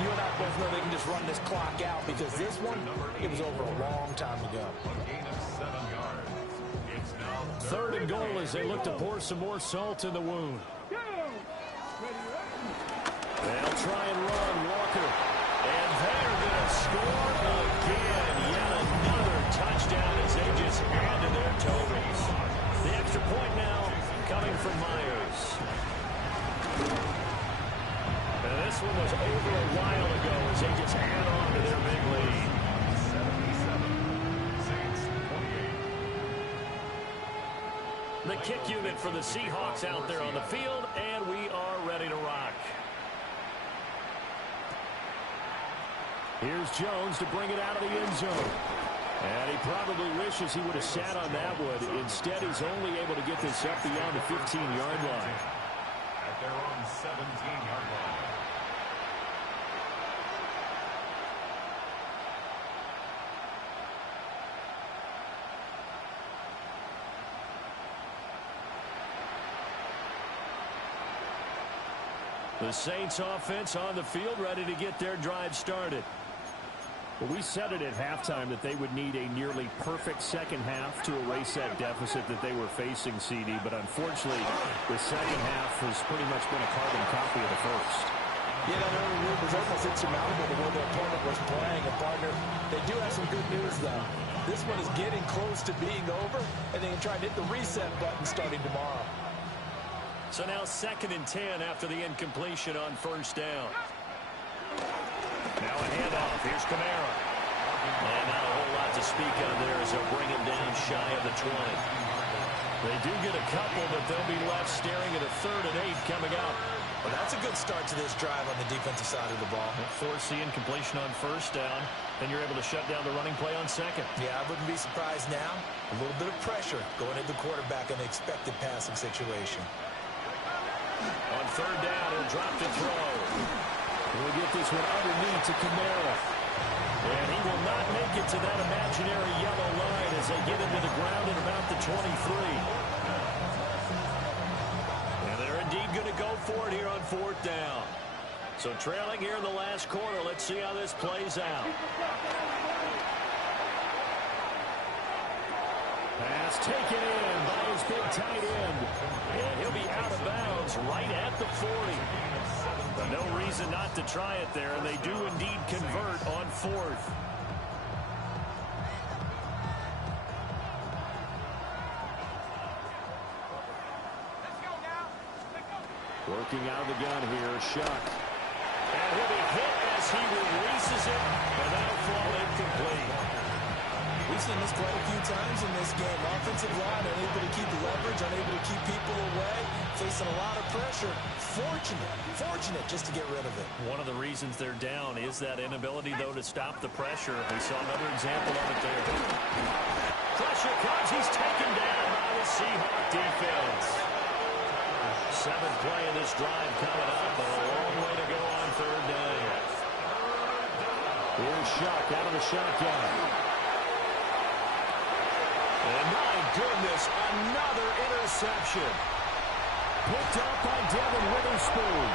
you and I both know they can just run this clock out, because this one, it was over a long time ago. Gain of 7 yards. It's now 3rd and goal as they look to pour some more salt in the wound. They'll try and run Walker. And they're going to score again. Yet another touchdown as they just add to their totals. The extra point now coming from Myers. And this one was over a while ago as they just add on to their big lead. 77. Saints 28. The kick unit for the Seahawks out there on the field, and we are ready to rock. Here's Jones to bring it out of the end zone. And he probably wishes he would have sat on that one. Instead, he's only able to get this up beyond the 15-yard line. At their own 17-yard line. The Saints offense on the field, ready to get their drive started. Well, we said it at halftime that they would need a nearly perfect second half to erase that deficit that they were facing, CD. But unfortunately, the second half has pretty much been a carbon copy of the first. Yeah, that early lead was almost insurmountable the way their opponent was playing. And, partner, they do have some good news, though. This one is getting close to being over, and they can try to hit the reset button starting tomorrow. So now 2nd and 10 after the incompletion on 1st down. Now a handoff. Here's Kamara. And not a whole lot to speak of there as they'll bring him down shy of the 20. They do get a couple, but they'll be left staring at a 3rd and 8 coming up. Well, that's a good start to this drive on the defensive side of the ball. Force the incompletion on 1st down, then you're able to shut down the running play on 2nd. Yeah, I wouldn't be surprised now. A little bit of pressure going into the quarterback in the expected passing situation. On 3rd down, he'll drop to throw. We'll get this one underneath to Kamara. And he will not make it to that imaginary yellow line as they get into the ground at about the 23. And they're indeed going to go for it here on 4th down. So trailing here in the last quarter. Let's see how this plays out. Pass taken in by his big tight end. And he'll be out of bounds right at the 40. But no reason not to try it there, and they do indeed convert on 4th. Working out of the gun here, Shuck. And he'll be hit as he releases it, and that'll fall incomplete. We've seen this quite a few times in this game. Offensive line unable to keep leverage, unable to keep people away, facing a lot of pressure. Fortunate just to get rid of it. One of the reasons they're down is that inability, though, to stop the pressure. We saw another example of it there. Pressure comes. He's taken down by the Seahawk defense. 7th play of this drive coming up, but a long way to go on 3rd down. Here's Shuck out of the shotgun. And my goodness, another interception. Picked up by Devin Witherspoon.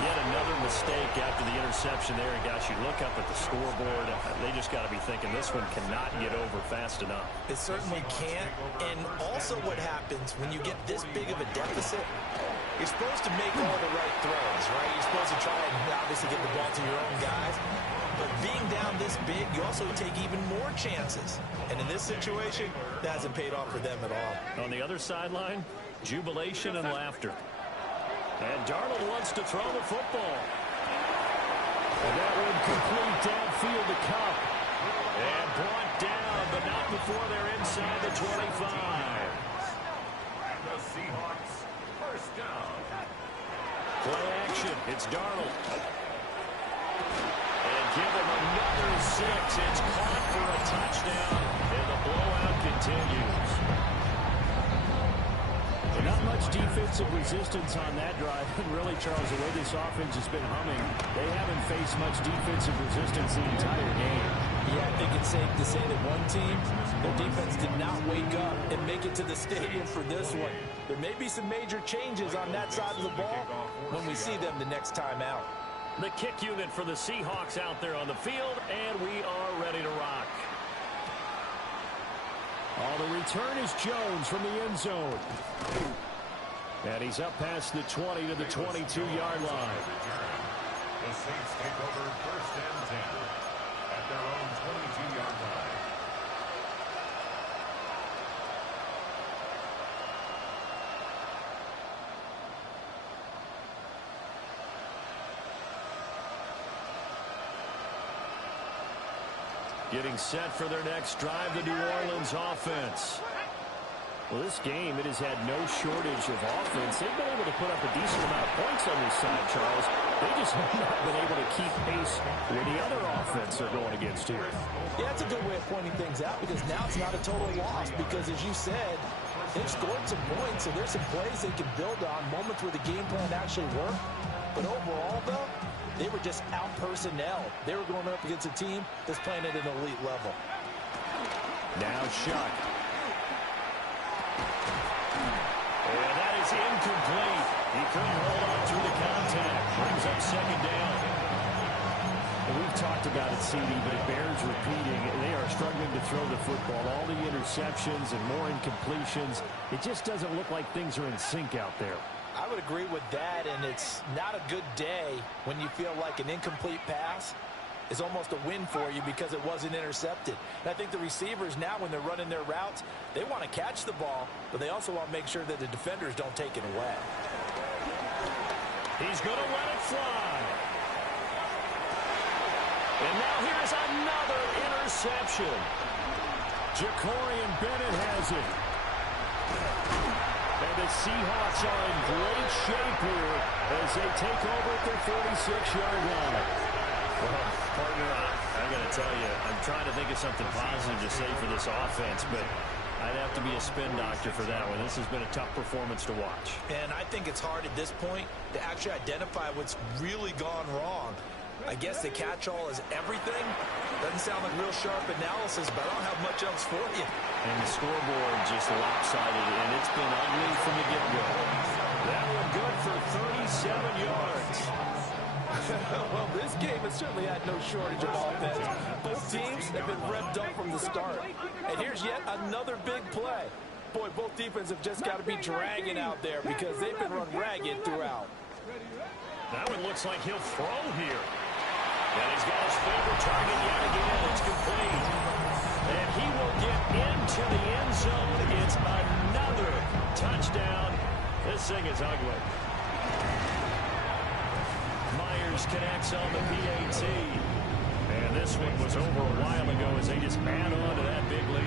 Yet another mistake after the interception there. And gosh, you look up at the scoreboard, they just got to be thinking this one cannot get over fast enough. It certainly can't. And also what happens when you get this big of a deficit, you're supposed to make all the right throws, right? You're supposed to try and obviously get the ball to your own guys. But being down this big, you also take even more chances. And in this situation, that hasn't paid off for them at all. On the other sideline, jubilation and laughter. And Darnold wants to throw the football. And that would complete downfield to Cup. And brought down, but not before they're inside the 25. The Seahawks, first down. Play action. It's Darnold. And give him another 6. It's caught for a touchdown. And the blowout continues. Not much defensive resistance on that drive. And really, Charles, the way this offense has been humming, they haven't faced much defensive resistance the entire game. Yeah, I think it's safe to say that one team, their defense did not wake up and make it to the stadium for this one. There may be some major changes on that side of the ball when we see them the next time out. The kick unit for the Seahawks out there on the field, and we are ready to rock. The return is Jones from the end zone. And he's up past the 20 to the 22-yard line. The Saints take over 1st and 10 at their own 22-yard line. Getting set for their next drive, the New Orleans offense. Well, this game, it has had no shortage of offense. They've been able to put up a decent amount of points on this side, Charles. They just have not been able to keep pace with the other offense they're going against here. Yeah, it's a good way of pointing things out because now it's not a total loss because, as you said, they've scored some points, so there's some plays they can build on, moments where the game plan actually worked. But overall, though, they were just out personnel. They were going up against a team that's playing at an elite level. Now Shuck. And that is incomplete. He couldn't hold on through the contact. Brings up 2nd down. And we've talked about it, CD, but it bears repeating. They are struggling to throw the football. All the interceptions and more incompletions. It just doesn't look like things are in sync out there. I would agree with that, and it's not a good day when you feel like an incomplete pass is almost a win for you because it wasn't intercepted. And I think the receivers now, when they're running their routes, they want to catch the ball, but they also want to make sure that the defenders don't take it away. He's going to let it fly. And now here's another interception. Jacorian Bennett has it. And the Seahawks are in great shape here as they take over at their 46-yard line. Well, partner, I got to tell you, I'm trying to think of something positive to say for this offense, but I'd have to be a spin doctor for that one. This has been a tough performance to watch. And I think it's hard at this point to actually identify what's really gone wrong. I guess the catch-all is everything. Doesn't sound like real sharp analysis, but I don't have much else for you. And the scoreboard just lopsided, and it's been ugly from the get-go. That one good for 37 yards. Well, this game has certainly had no shortage of offense. Both teams have been revved up from the start. And here's yet another big play. Boy, both defenses have just got to be dragging out there because they've been run ragged throughout. That one looks like he'll throw here. And he's got his favorite target yet again. It's complete. And he will get into the end zone. It's another touchdown. This thing is ugly. Myers connects on the PAT. And And this one was over a while ago as they just add on to that big lead.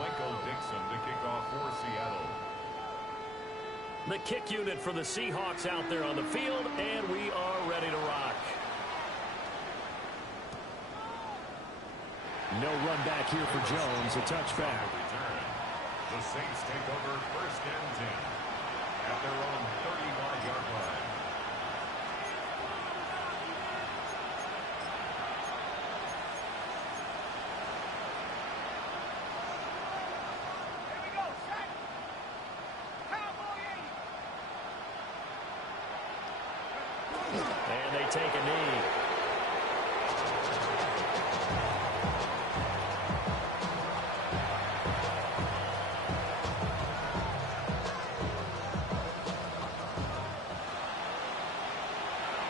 Michael Dixon to kick off for Seattle. The kick unit for the Seahawks out there on the field, and we are ready to rock. No run back here for Jones, a touchback. The Saints take over 1st and 10 at their own 35-yard line. And they take a knee.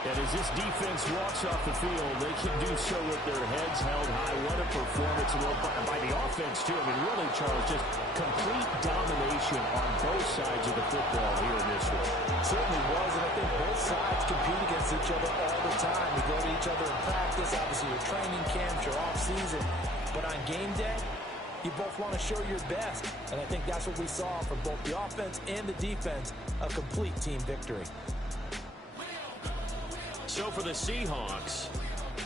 And as this defense walks off the field, they can do so with their heads held high. What a performance by the offense, too. I mean, really, Charles, just complete domination on both sides of the football here in this one. Certainly was, and I think both sides compete against each other all the time. You go to each other in practice, obviously your training camps, your off-season. But on game day, you both want to show your best. And I think that's what we saw from both the offense and the defense, a complete team victory. So for the Seahawks,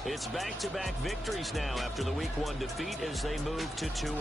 it's back-to-back victories now after the Week 1 defeat as they move to 2-0.